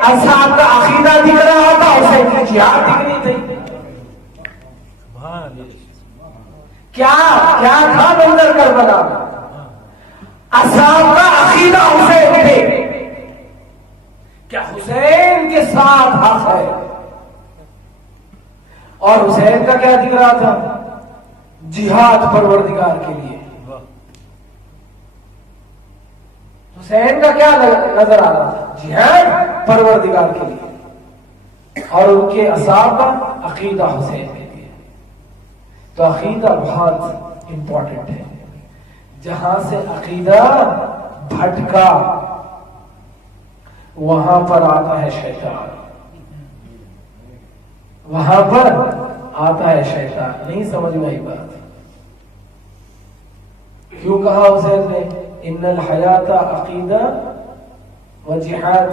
اصحاب کا عقیدہ دکھ رہا تھا, حسین کی جہاد دکھ رہی تھی. کیا تھا منظر کربلا میں؟ اصحاب کا عقیدہ حسین تھے. کیا حسین کے ساتھ حق ہے؟ اور حسین کا کیا دکھ رہا تھا؟ جہاد پروردگار کے لیے. حسین کا کیا نظر آ رہا تھا؟ جہاد پروردگار کے لیے. اور ان کے اصحاب کا عقیدہ حسین کے لیے. تو عقیدہ بہت امپورٹنٹ ہے. جہاں سے عقیدہ بھٹکا وہاں پر آتا ہے شیطان, وہاں پر آتا ہے شیطان. نہیں سمجھ میں آئی بات. کیوں کہا حسین نے ان الحیات عقیدہ و جہاد؟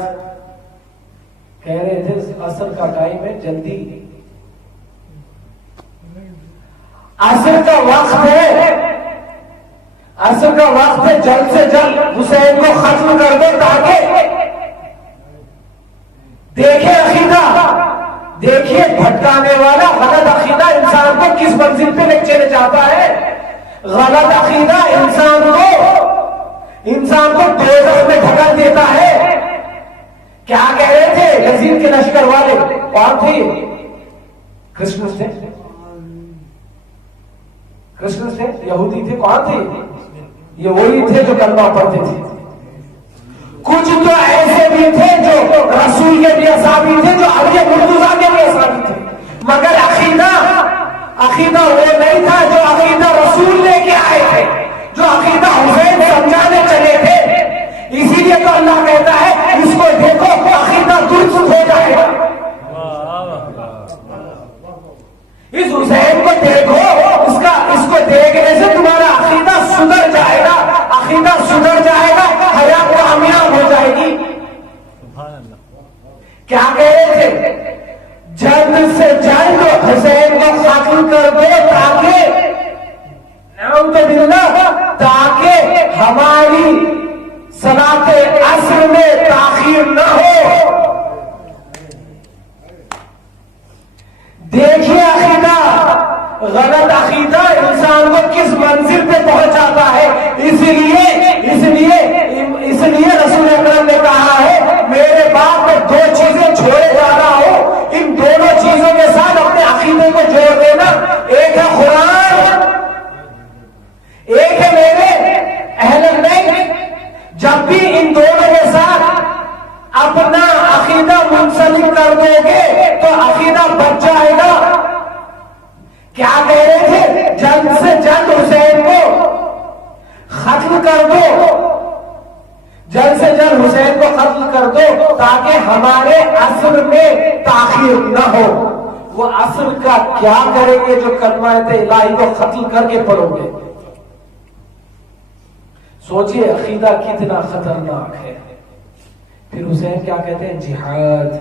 کہہ رہے تھے عصر کا ٹائم ہے, جلدی عصر کا وقت ہے, عصر کا وقت ہے, جلد سے جلد حسین کو ختم کر دو تاکہ دیکھیں عقیدہ, دیکھیے بھٹکانے والا غلط عقیدہ انسان کو کس منزل پہ لے چلے جاتا ہے. غلط عقیدہ انسان کو دوزخ میں ڈھکل دیتا ہے. کیا کہہ رہے تھے یزید کے لشکر والے؟ کون تھے؟ کرسچنز تھے, کرسچنز تھے, یہودی تھے. کون تھے یہ؟ وہی تھے جو کلمہ پڑھتے تھے. کچھ تو ایسے بھی تھے جو رسول کے بھی اصحابی تھے, جو علی مرتضیٰ کے بھی اصحابی تھے, مگر عقیدہ وہ نہیں تھا جو عقیدہ رسول لے کے آئے تھے, جو عقیدہ حسین سمجھانے چلے تھے. اسی لیے تو اللہ کہتا ہے اس کو دیکھو عقیدہ درست ہو جائے گا. اس حسین کو دیکھو, اس کو دیکھنے سے تمہارا عقیدہ سدھر جائے گا, عقیدہ سدھر جائے گا, حیات کامیاب ہو جائے گی. کیا کہہ رہے تھے؟ جلد سے جلد حسین کو قتل کر دو تاکہ ہماری صلاۃ عصر میں تاخیر نہ ہو. دیکھیے عقیدہ, غلط عقیدہ انسان کو کس منزل پہ پہنچاتا ہے. اس لیے رسول اکرم نے کہا ہے میرے بعد میں 2 چیزیں چھوڑے جا رہا ہوں, ان دونوں چیزوں کے ساتھ اپنے عقیدے کو جوڑ دینا. ایک ہے قرآن, ایک ہے میرے اہل بیت. جب بھی ان دونوں کے ساتھ اپنا عقیدہ منسلک کر دو گے تو عقیدہ بچ جائے گا. کیا کہہ رہے تھے؟ جلد سے جلد حسین کو ختم کر دو, جلد سے جلد حسین کو ختم کر دو تاکہ ہمارے عصر میں تاخیر نہ ہو. وہ عصر کا کیا کریں گے جو کلمہ الہی کو ختم کر کے پڑھو گے؟ سوچئے عقیدہ کتنا خطرناک ہے۔ پھر حسین کیا کہتے ہیں؟ جہاد۔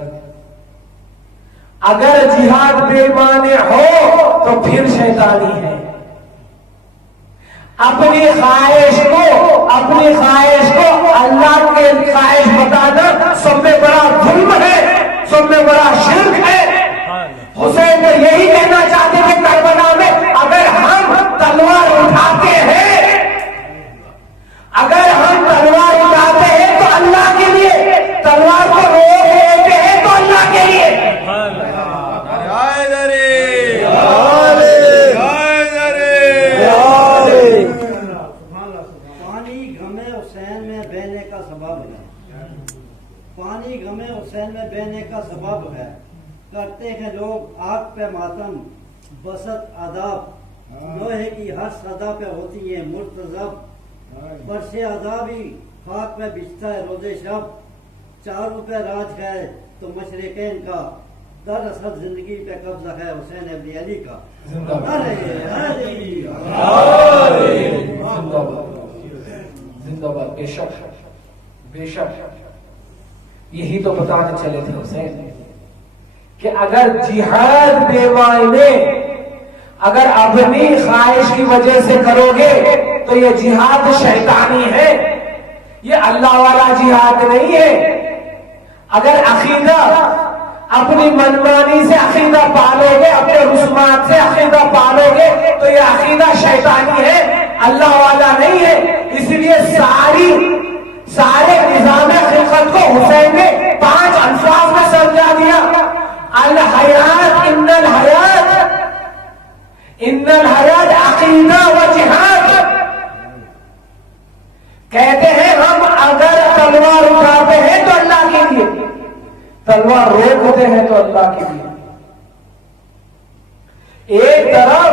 اگر جہاد بے معنی ہو تو پھر شیطانی ہے۔ اپنی خواہش کو اللہ کے خواہش بتانا سب میں بڑا ظلم ہے، سب میں بڑا شرک ہے۔ حسین تو یہی کہنا چاہتے تھے کربلا میں، اگر ہم تلوار اٹھاتے ہیں تو اللہ کے لیے، تلوار کو روک لیتے ہیں تو اللہ کے لیے۔ پانی غم حسین میں بہنے کا سبب ہے۔ کرتے ہیں لوگ آگ پہ ماتم، بسط عذاب لوہے کی ہر صدا پہ ہوتی ہے مرتضب۔ برش عذابی خاک پہ بچتا ہے روز شب، چاروں پہ راج ہے تو مشرقین کا، دراصل زندگی پہ قبضہ ہے حسین ابن علی کا۔ زندہ باد۔ بے شک بے شک، یہی تو بتانے چلے تھے حسین کہ اگر جہاد بے معنی اگر اپنی خواہش کی وجہ سے کرو گے تو یہ جہاد شیطانی ہے، یہ اللہ والا جہاد نہیں ہے۔ اگر عقیدہ اپنی منمانی سے عقیدہ پالو گے، اپنے رسومات سے عقیدہ پالو گے تو یہ عقیدہ شیطانی ہے، اللہ والا نہیں ہے۔ اس لیے سارے نظام خلقت کو حسین نے 5 الفاظ میں سمجھا دیا۔ الحیات ان الحیات عقیدہ و جہاد۔ کہتے ہیں ہم اگر تلوار اٹھاتے ہیں تو اللہ کے لیے، تلوار روکتے ہیں تو اللہ کے لیے۔ ایک طرف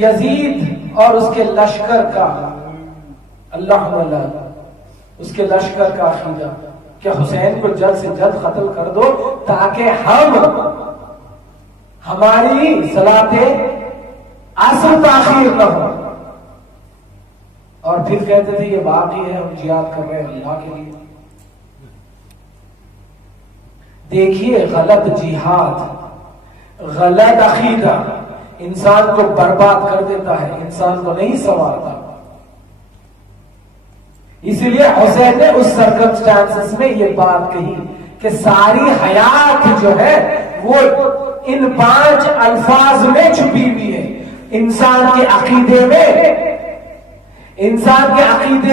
یزید اور اس کے لشکر کا اللہ اس کے لشکر کا عقیدہ کہ حسین کو جلد سے جلد قتل کر دو تاکہ ہماری صلاۃ عصر تاخیر نہ ہو، اور پھر کہتے تھے یہ باقی ہے، ہم جہاد کر رہے ہیں اللہ کے لیے۔ دیکھیے غلط جہاد، غلط عقیدہ انسان کو برباد کر دیتا ہے، انسان کو نہیں سنوارتا۔ اس لیے حسین نے اس سرکمسٹانسز میں یہ بات کہی کہ ساری حیات جو ہے وہ ان 5 الفاظ میں چھپی ہوئی ہے، انسان کے عقیدے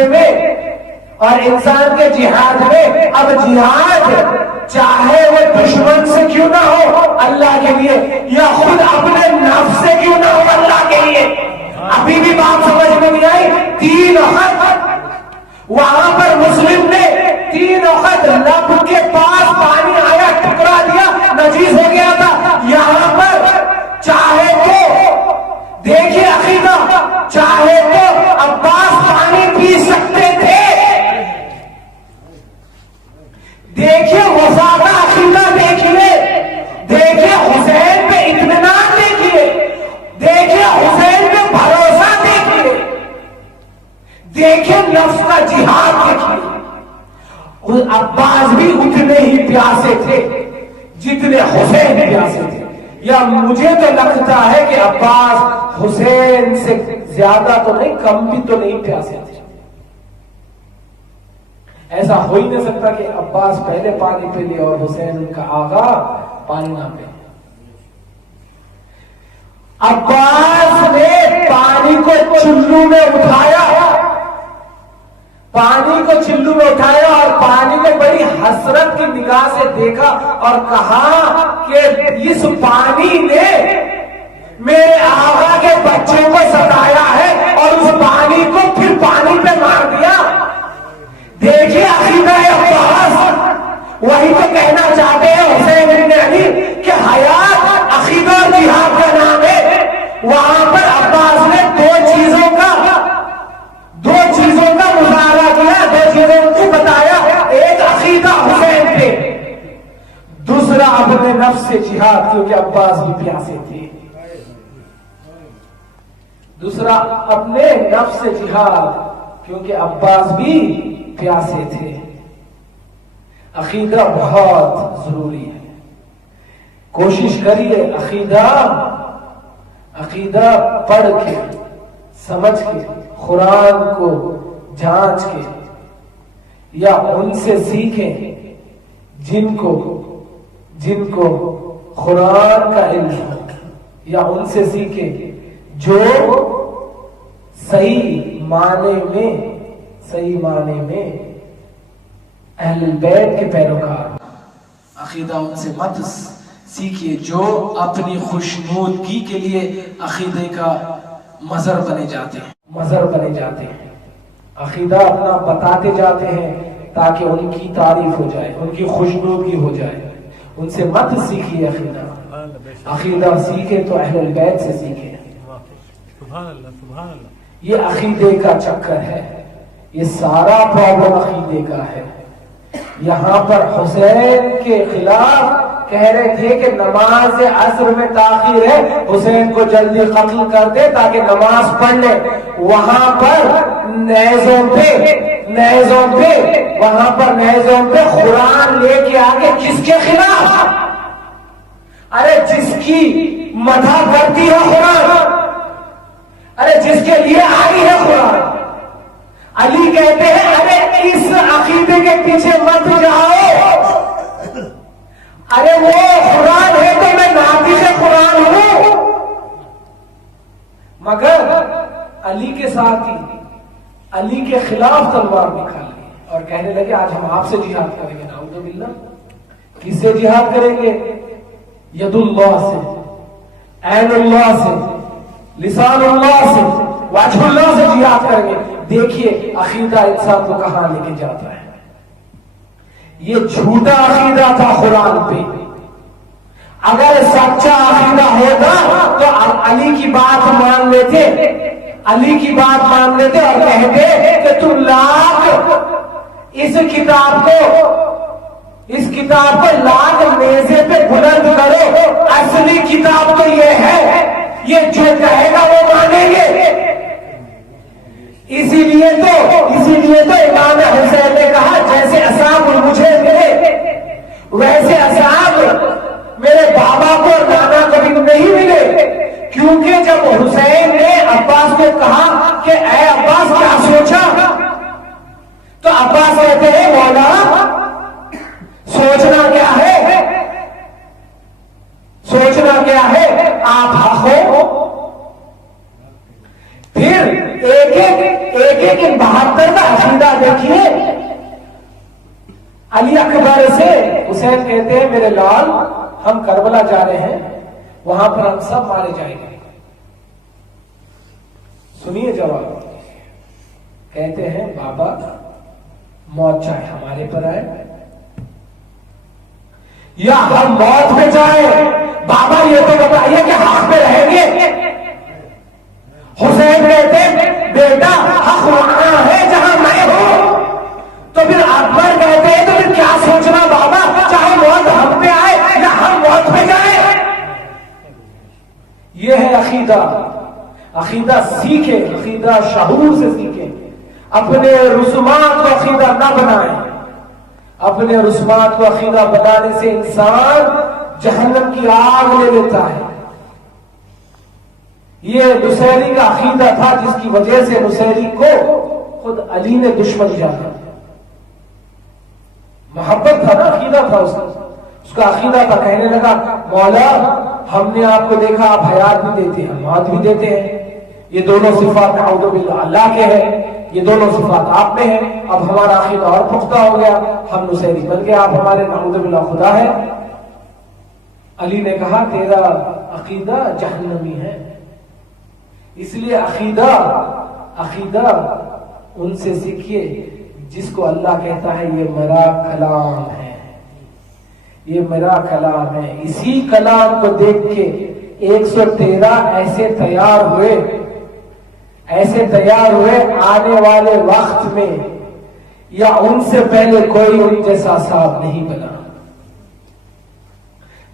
میں اور انسان کے جہاد میں۔ اب جہاد چاہے وہ دشمن سے کیوں نہ ہو اللہ کے لیے، یا خود اپنے نفس سے کیوں نہ ہو اللہ کے لیے۔ ابھی بھی بات سمجھ میں نہیں آئی؟ 3 وقت وہاں پر مسلم نے 3 وقت لب کے پاس پانی آیا ٹکرا دیا، نجیس ہو گیا تھا۔ یہاں پر چاہے تو دیکھیے عقیدہ، چاہے تو عباس پانی پی سکتے تھے۔ دیکھیے وفادہ عقیدہ، دیکھیے حسین پہ اطمینان، دیکھیے حسین پہ بھروسہ، دیکھیے نفس کا جہاد، دیکھیے عباس بھی اتنے ہی پیاسے تھے جتنے حسین پیاسے تھے، یا مجھے تو لگتا ہے کہ عباس حسین سے زیادہ تو نہیں، کم بھی تو نہیں پیاسے تھے۔ ایسا ہو ہی نہیں سکتا کہ عباس پہلے پانی پی لیا اور حسین ان کا آغا پانی نہ پی۔ عباس نے پانی کو چلو میں اٹھایا، اور پانی کو بڑی حسرت کی نگاہ سے دیکھا اور کہا کہ اس پانی نے میرے آقا کے بچے کو ستایا ہے، اور اس پانی کو پھر پانی پہ مار دیا۔ دیکھیے عقیدہ عباس، وہی تو کہنا چاہتے ہیں حسین بن علی کہ حیات عقیدہ اور جہاد کا نام ہے۔ وہاں پر عباس نے 2 چیزوں کا مظاہرہ کیا، 2 چیزوں کو بتایا، ایک عقیدہ حسین پہ، دوسرا اپنے نفس سے جہاد کیونکہ عباس بھی پیاسے تھے. دوسرا اپنے نفس سے جہاد کیونکہ عباس بھی پیاسے تھے. عقیدہ بہت ضروری ہے. کوشش کریے عقیدہ پڑھ کے سمجھ کے قرآن کو جانچ کے یا ان سے سیکھیں جن کو قرآن کا علم ہو, یا ان سے سیکھیں جو صحیح معنی میں اہل بیت کے پیروکار. عقیدہ ان سے مت سیکھیے جو اپنی خوشنودگی کے لیے عقیدے کا مظہر بنے جاتے ہیں. عقیدہ اپنا بتاتے جاتے ہیں تاکہ ان کی تعریف ہو جائے, ان کی خوشنودگی ہو جائے. ان سے مت سیکھیے عقیدہ سیکھے تو اہل بیت سے سیکھے. یہ عقیدے کا چکر ہے, یہ سارا پرابلم عقیدے کا ہے. یہاں پر حسین کے خلاف کہہ رہے تھے کہ نماز عصر میں تاخیر ہے, حسین کو جلدی قتل کر دے تاکہ نماز پڑھ لے. وہاں پر نیزوں پہ قرآن لے کے آگے کس کے خلاف؟ ارے جس کی مدح کرتی ہے قرآن, ارے جس کے لیے آئی ہے قرآن. علی کہتے ہیں ارے اس عقیدے کے پیچھے مت جاؤ, ارے وہ قرآن ہے تو میں ناطق قرآن ہوں. مگر علی کے ساتھ ہی علی کے خلاف تلوار نکال لی اور کہنے لگے آج ہم آپ سے جہاد کریں گے. نعوذ باللہ. کس سے جہاد کریں گے؟ ید اللہ سے, عین اللہ سے, لسان اللہ سے, وجہ اللہ سے جہاد کریں گے. دیکھیے عقیدہ انسان کو کہاں لے کے جاتا ہے. یہ جھوٹا عقیدہ تھا قرآن پہ. اگر سچا عقیدہ ہوتا تو علی کی بات مان لیتے اور کہتے کہ تم اس کتاب کو لاکھ میزے پہ بلند کرو, اصلی کتاب تو یہ ہے, یہ جو کہے گا وہ مانیں گے. اسی لیے تو امام حسین نے کہا جیسے اصحاب مجھے ملے ویسے اصحاب میرے بابا کو اور نانا کبھی نہیں ملے. کیونکہ جب حسین نے عباس کو کہا کہ اے عباس کیا سوچا, تو عباس کہتے ہیں مولا سوچنا کیا ہے, آپ حق ہو. پھر ایک 72 کا عقیدہ دیکھیے. علی اکبر سے حسین کہتے ہیں میرے لال ہم کربلا جا رہے ہیں, وہاں پر ہم سب مارے جائیں گے. سنیے جواب. کہتے ہیں بابا موت چاہے ہمارے پر آئے یا ہم موت میں جائیں, بابا یہ تو بتائیے کہ حق پہ رہیں گے. حسین کہتے بیٹا حق وہاں ہے جہاں میں ہوں. تو پھر اکبر کہتے ہیں تو پھر کیا سوچنا بابا, چاہے موت ہم پہ آئے یا ہم موت پہ جائیں. یہ ہے عقیدہ سیکھے, عقیدہ شعور سے سیکھے. اپنے رسومات کو عقیدہ نہ بنائیں. اپنے رسومات کو عقیدہ بنانے سے انسان جہنم کی آگ لے لیتا ہے. یہ نصیری کا عقیدہ تھا جس کی وجہ سے نصیری کو خود علی نے دشمن جانا. محبت تھا نا, عقیدہ تھا اس کا عقیدہ تھا. کہنے لگا مولا ہم نے آپ کو دیکھا آپ حیات بھی دیتے ہیں موت بھی دیتے ہیں, یہ دونوں صفات نعوذ باللہ اللہ کے ہیں, یہ دونوں صفات آپ میں ہیں. اب ہمارا عقیدہ اور پختہ ہو گیا, ہم نصیری بن گئے, آپ ہمارے نعوذ باللہ خدا ہے. علی نے کہا تیرا عقیدہ جہنمی ہے. اس لیے عقیدہ ان سے سیکھیے جس کو اللہ کہتا ہے یہ میرا کلام ہے, یہ میرا کلام ہے. اسی کلام کو دیکھ کے 113 ایسے تیار ہوئے آنے والے وقت میں, یا ان سے پہلے کوئی ان جیسا صاحب نہیں بنا.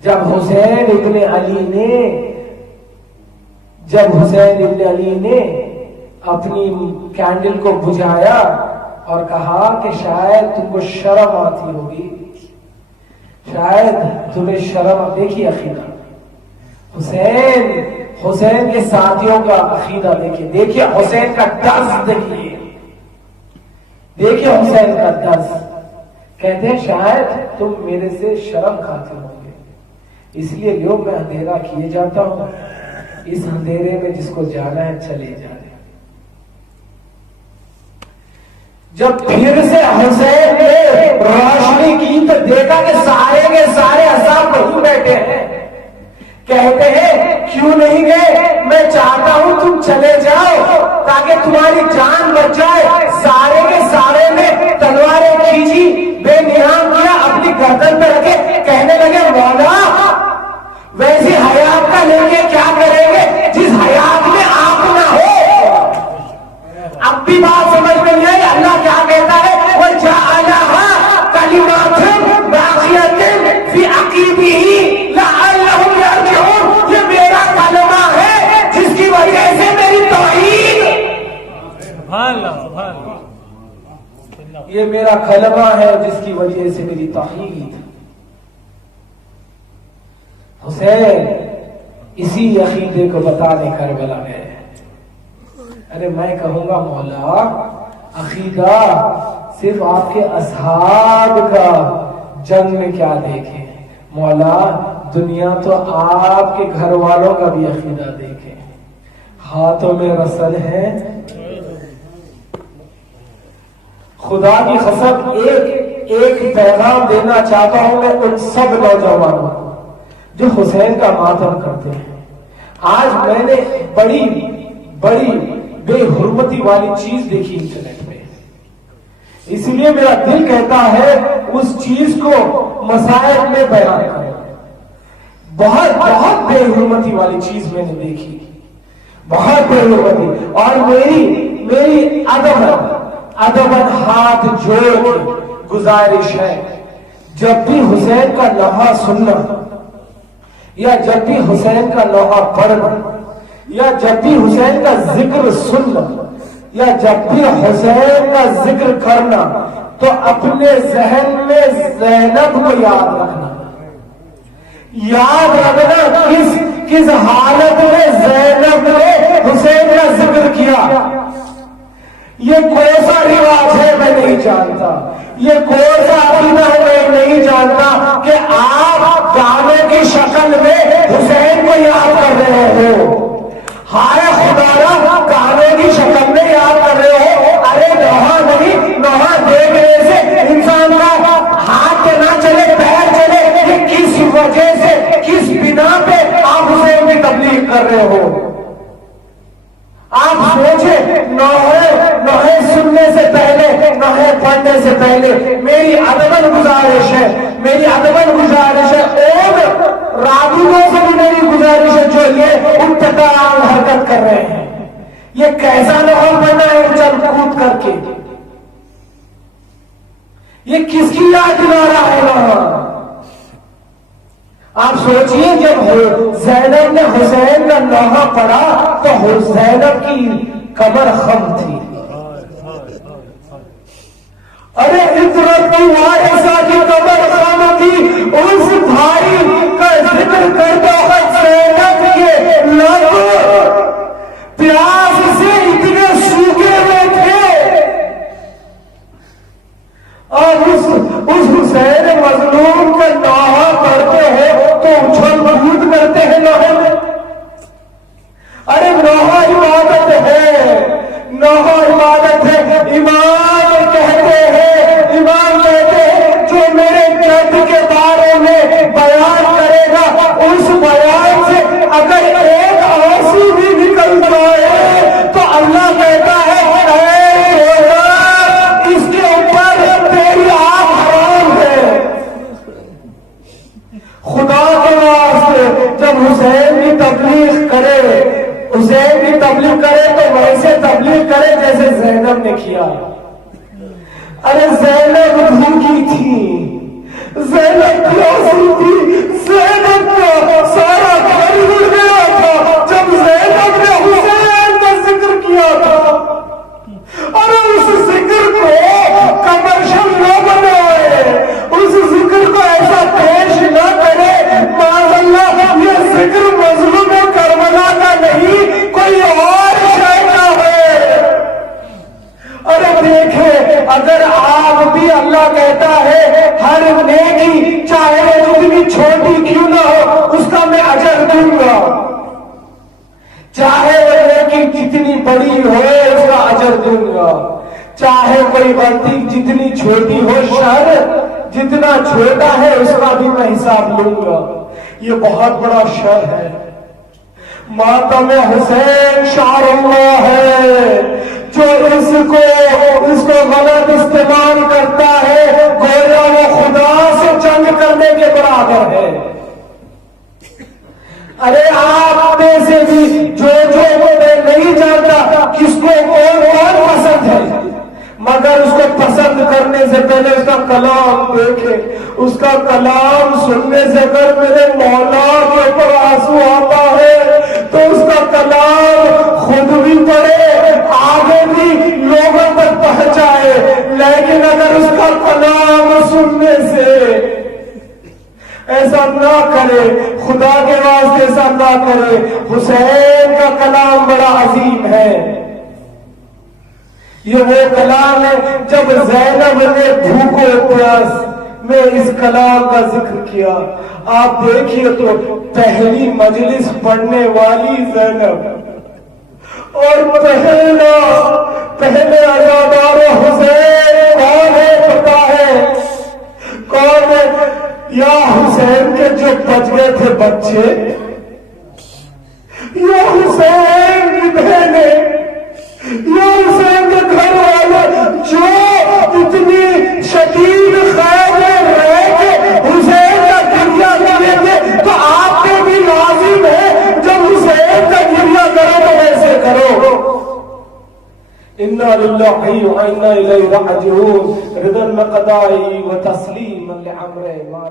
جب حسین ابن علی نے اپنی کینڈل کو بجھایا اور کہا کہ شاید تم کو شرم آتی ہوگی، شاید تمہیں شرم، دیکھیے عقیدہ حسین کے ساتھیوں کا عقیدہ دیکھیے حسین کا طرز دیکھیے حسین کا طرز، کہتے ہیں شاید تم میرے سے شرم کھاتے ہوں گے، اس لیے لوگ میں اندھیرا کیے جاتا ہوں، اس اندھیرے میں جس کو جانا ہے چلے جانے۔ جب پھر سے حسین نے روشنی کی تو دیکھا کہ سارے کے سارے اصحاب وہیں بیٹھے ہیں، کہتے ہیں کیوں نہیں گئے؟ میں چاہتا ہوں تم چلے جاؤ تاکہ تمہاری جان بچ جائے۔ سارے کے سارے نے تلواریں کھینچی، بے نیام کیا، اپنی گردن پہ رکھے، کہنے لگے مولا ویسی حیات کا لے کے کیا کریں گے جس حیات میں آپ نہ ہو۔ اب بھی بات سمجھ میں نہیں آئی، اللہ کیا کہتا ہے وَجَعَلَهَا كَلِمَاتٍ بَاقِيَةٍ فِي عَقِبِهِ لَعَلَّهُمْ يَرْجِعُونَ۔ یہ میرا کلمہ ہے جس کی وجہ سے میری توحید، یہ میرا کلمہ ہے جس کی وجہ سے میری توحید۔ حسین اسی عقیدے کو بتانے کربلا گئے۔ ارے میں کہوں گا مولا عقیدہ صرف آپ کے اصحاب کا جنگ میں کیا دیکھیں، مولا دنیا تو آپ کے گھر والوں کا بھی عقیدہ دیکھیں۔ ہاتھوں میں رسل ہے، خدا کی قسم ایک پیغام دینا چاہتا ہوں میں ان سب نوجوانوں کو جو حسین کا ماتم کرتے ہیں۔ آج میں نے بڑی بے حرمتی والی چیز دیکھی انٹرنیٹ میں، اس لیے میرا دل کہتا ہے اس چیز کو مسائل میں بیان کریں۔ بہت بے حرمتی والی چیز میں نے دیکھی، بہت بے حرمتی، اور میری ادباً ہاتھ جوڑ کے گزارش ہے، جب بھی حسین کا لمحہ سننا یا جب بھی حسین کا لوحہ پڑھنا یا جب بھی حسین کا ذکر سننا یا جب بھی حسین کا ذکر کرنا تو اپنے ذہن میں زینب کو یاد رکھنا کس حالت میں زینب نے حسین کا ذکر کیا۔ یہ کون سا رواج ہے میں نہیں جانتا، یہ کون سا عقیدہ ہے میں نہیں جانتا کہ آپ گانے کی شکل میں حسین کو یاد کر رہے ہو۔ ہائے خدا گانے کی شکل میں یاد کر رہے ہو، ارے نوحہ نہیں، نوحہ دیکھنے سے انسان کا ہاتھ نہ چلے پیر چلے، یہ کس وجہ سے کس بنا پہ آپ حسین کی تبلیغ کر رہے ہو؟ آپ سوچے نوحے سننے سے پہلے، نوحے پڑھنے سے پہلے میری ادباً گزارش ہے اور راغبوں سے بھی میری گزارش ہے جو یہ ابتداء حرکت کر رہے ہیں، یہ کیسا نوحہ پڑھنا ہے چل کود کر کے؟ یہ کس کی یاد دلا رہا ہے نوحہ؟ آپ سوچئے جب زینب نے حسین کا نوحہ پڑھا تو زینب کی قبر خم تھی، ارے عطرت کی وارثہ کی قبر خم تھی، اس بھائی کا ذکر کرتا وقت زینب کے لب پیاس سے اتنے سوکھے ہوئے تھے، اور اس حسین مظلوم کا نوحہ پڑھتے ہیں تو اچھل کود کرتے ہیں نوحے میں۔ ارے نوحہ عبادت ہے، نوحہ عبادت ہے۔ امام کہتے ہیں جو میرے جد کے بارے میں بیان کرے گا، اس بیان سے اگر ایک آنسو بھی نکل جائے تو اللہ کہتا ہے اس کے اوپر تیری آنکھ حرام ہے۔ خدا کے واسطے جب حسین کی تبلیغ کرے تو ویسے تبلیغ کرے جیسے زینب نے کیا۔ ارے زینب بھوکی تھی، زینب پیاسی تھی، زینب کا سارا گھر اڑ گیا تھا جب زینب نے حسین کا ذکر کیا تھا۔ اور اس ذکر کو کمرشل نہ بنائے، اس ذکر کو ایسا پیش نہ کرے معاذ اللہ یہ ذکر مظلوم کربلا کا نہیں، کوئی اور شے کا ہے۔ ارے دیکھیں، اگر آپ بھی اللہ کہتا ہے ہر نیکی چاہے وہ جتنی چھوٹی کیوں نہ ہو اس کا میں اجر دوں گا، چاہے وہ نیکی جتنی بڑی ہو اس کا اجر دوں گا، چاہے کوئی غلطی جتنی چھوٹی ہو، شر جتنا چھوٹا ہے اس کا بھی میں حساب لوں گا۔ یہ بہت بڑا شر ہے۔ ماتم حسین شعار اللہ ہے، جو اس کو غلط استعمال کرتا ہے گویا وہ خدا سے جنگ کرنے کے برابر ہے۔ ارے آپ میں سے بھی جو میں نہیں جانتا کس کو کون پسند ہے، مگر اس کو پسند کرنے سے پہلے اس کا کلام دیکھے، اس کا کلام سننے سے اگر میرے مولا کے اوپر آنسو آتا ہے تو اس کا کلام خود بھی پڑھے، آگے بھی لوگوں تک پہنچائے، لیکن اگر اس کا کلام سننے سے ایسا نہ کرے، خدا کے واسطے ایسا نہ کرے۔ حسین کا کلام بڑا عظیم ہے، یہ وہ کلام ہے جب زینب نے بھوک و پیاس میں اس کلام کا ذکر کیا۔ آپ دیکھیے تو پہلی مجلس پڑھنے والی زینب اور پہلے ازادار حسین کون ہے پتا ہے؟ کون ہے؟ یا حسین کے جو بچ گئے تھے بچے، یا حسین کی بہنیں، یا حسین کے گھر والے جو اتنی شدید خیر میں رہ کے حسین کا گریہ کرے تھے، تو آپ پہ بھی لازم ہے جب حسین کا گریہ کرو تو ایسے کرو۔ انا للہ و انا الیہ راجعون، رضا بقضاء و تسلیما لامر ما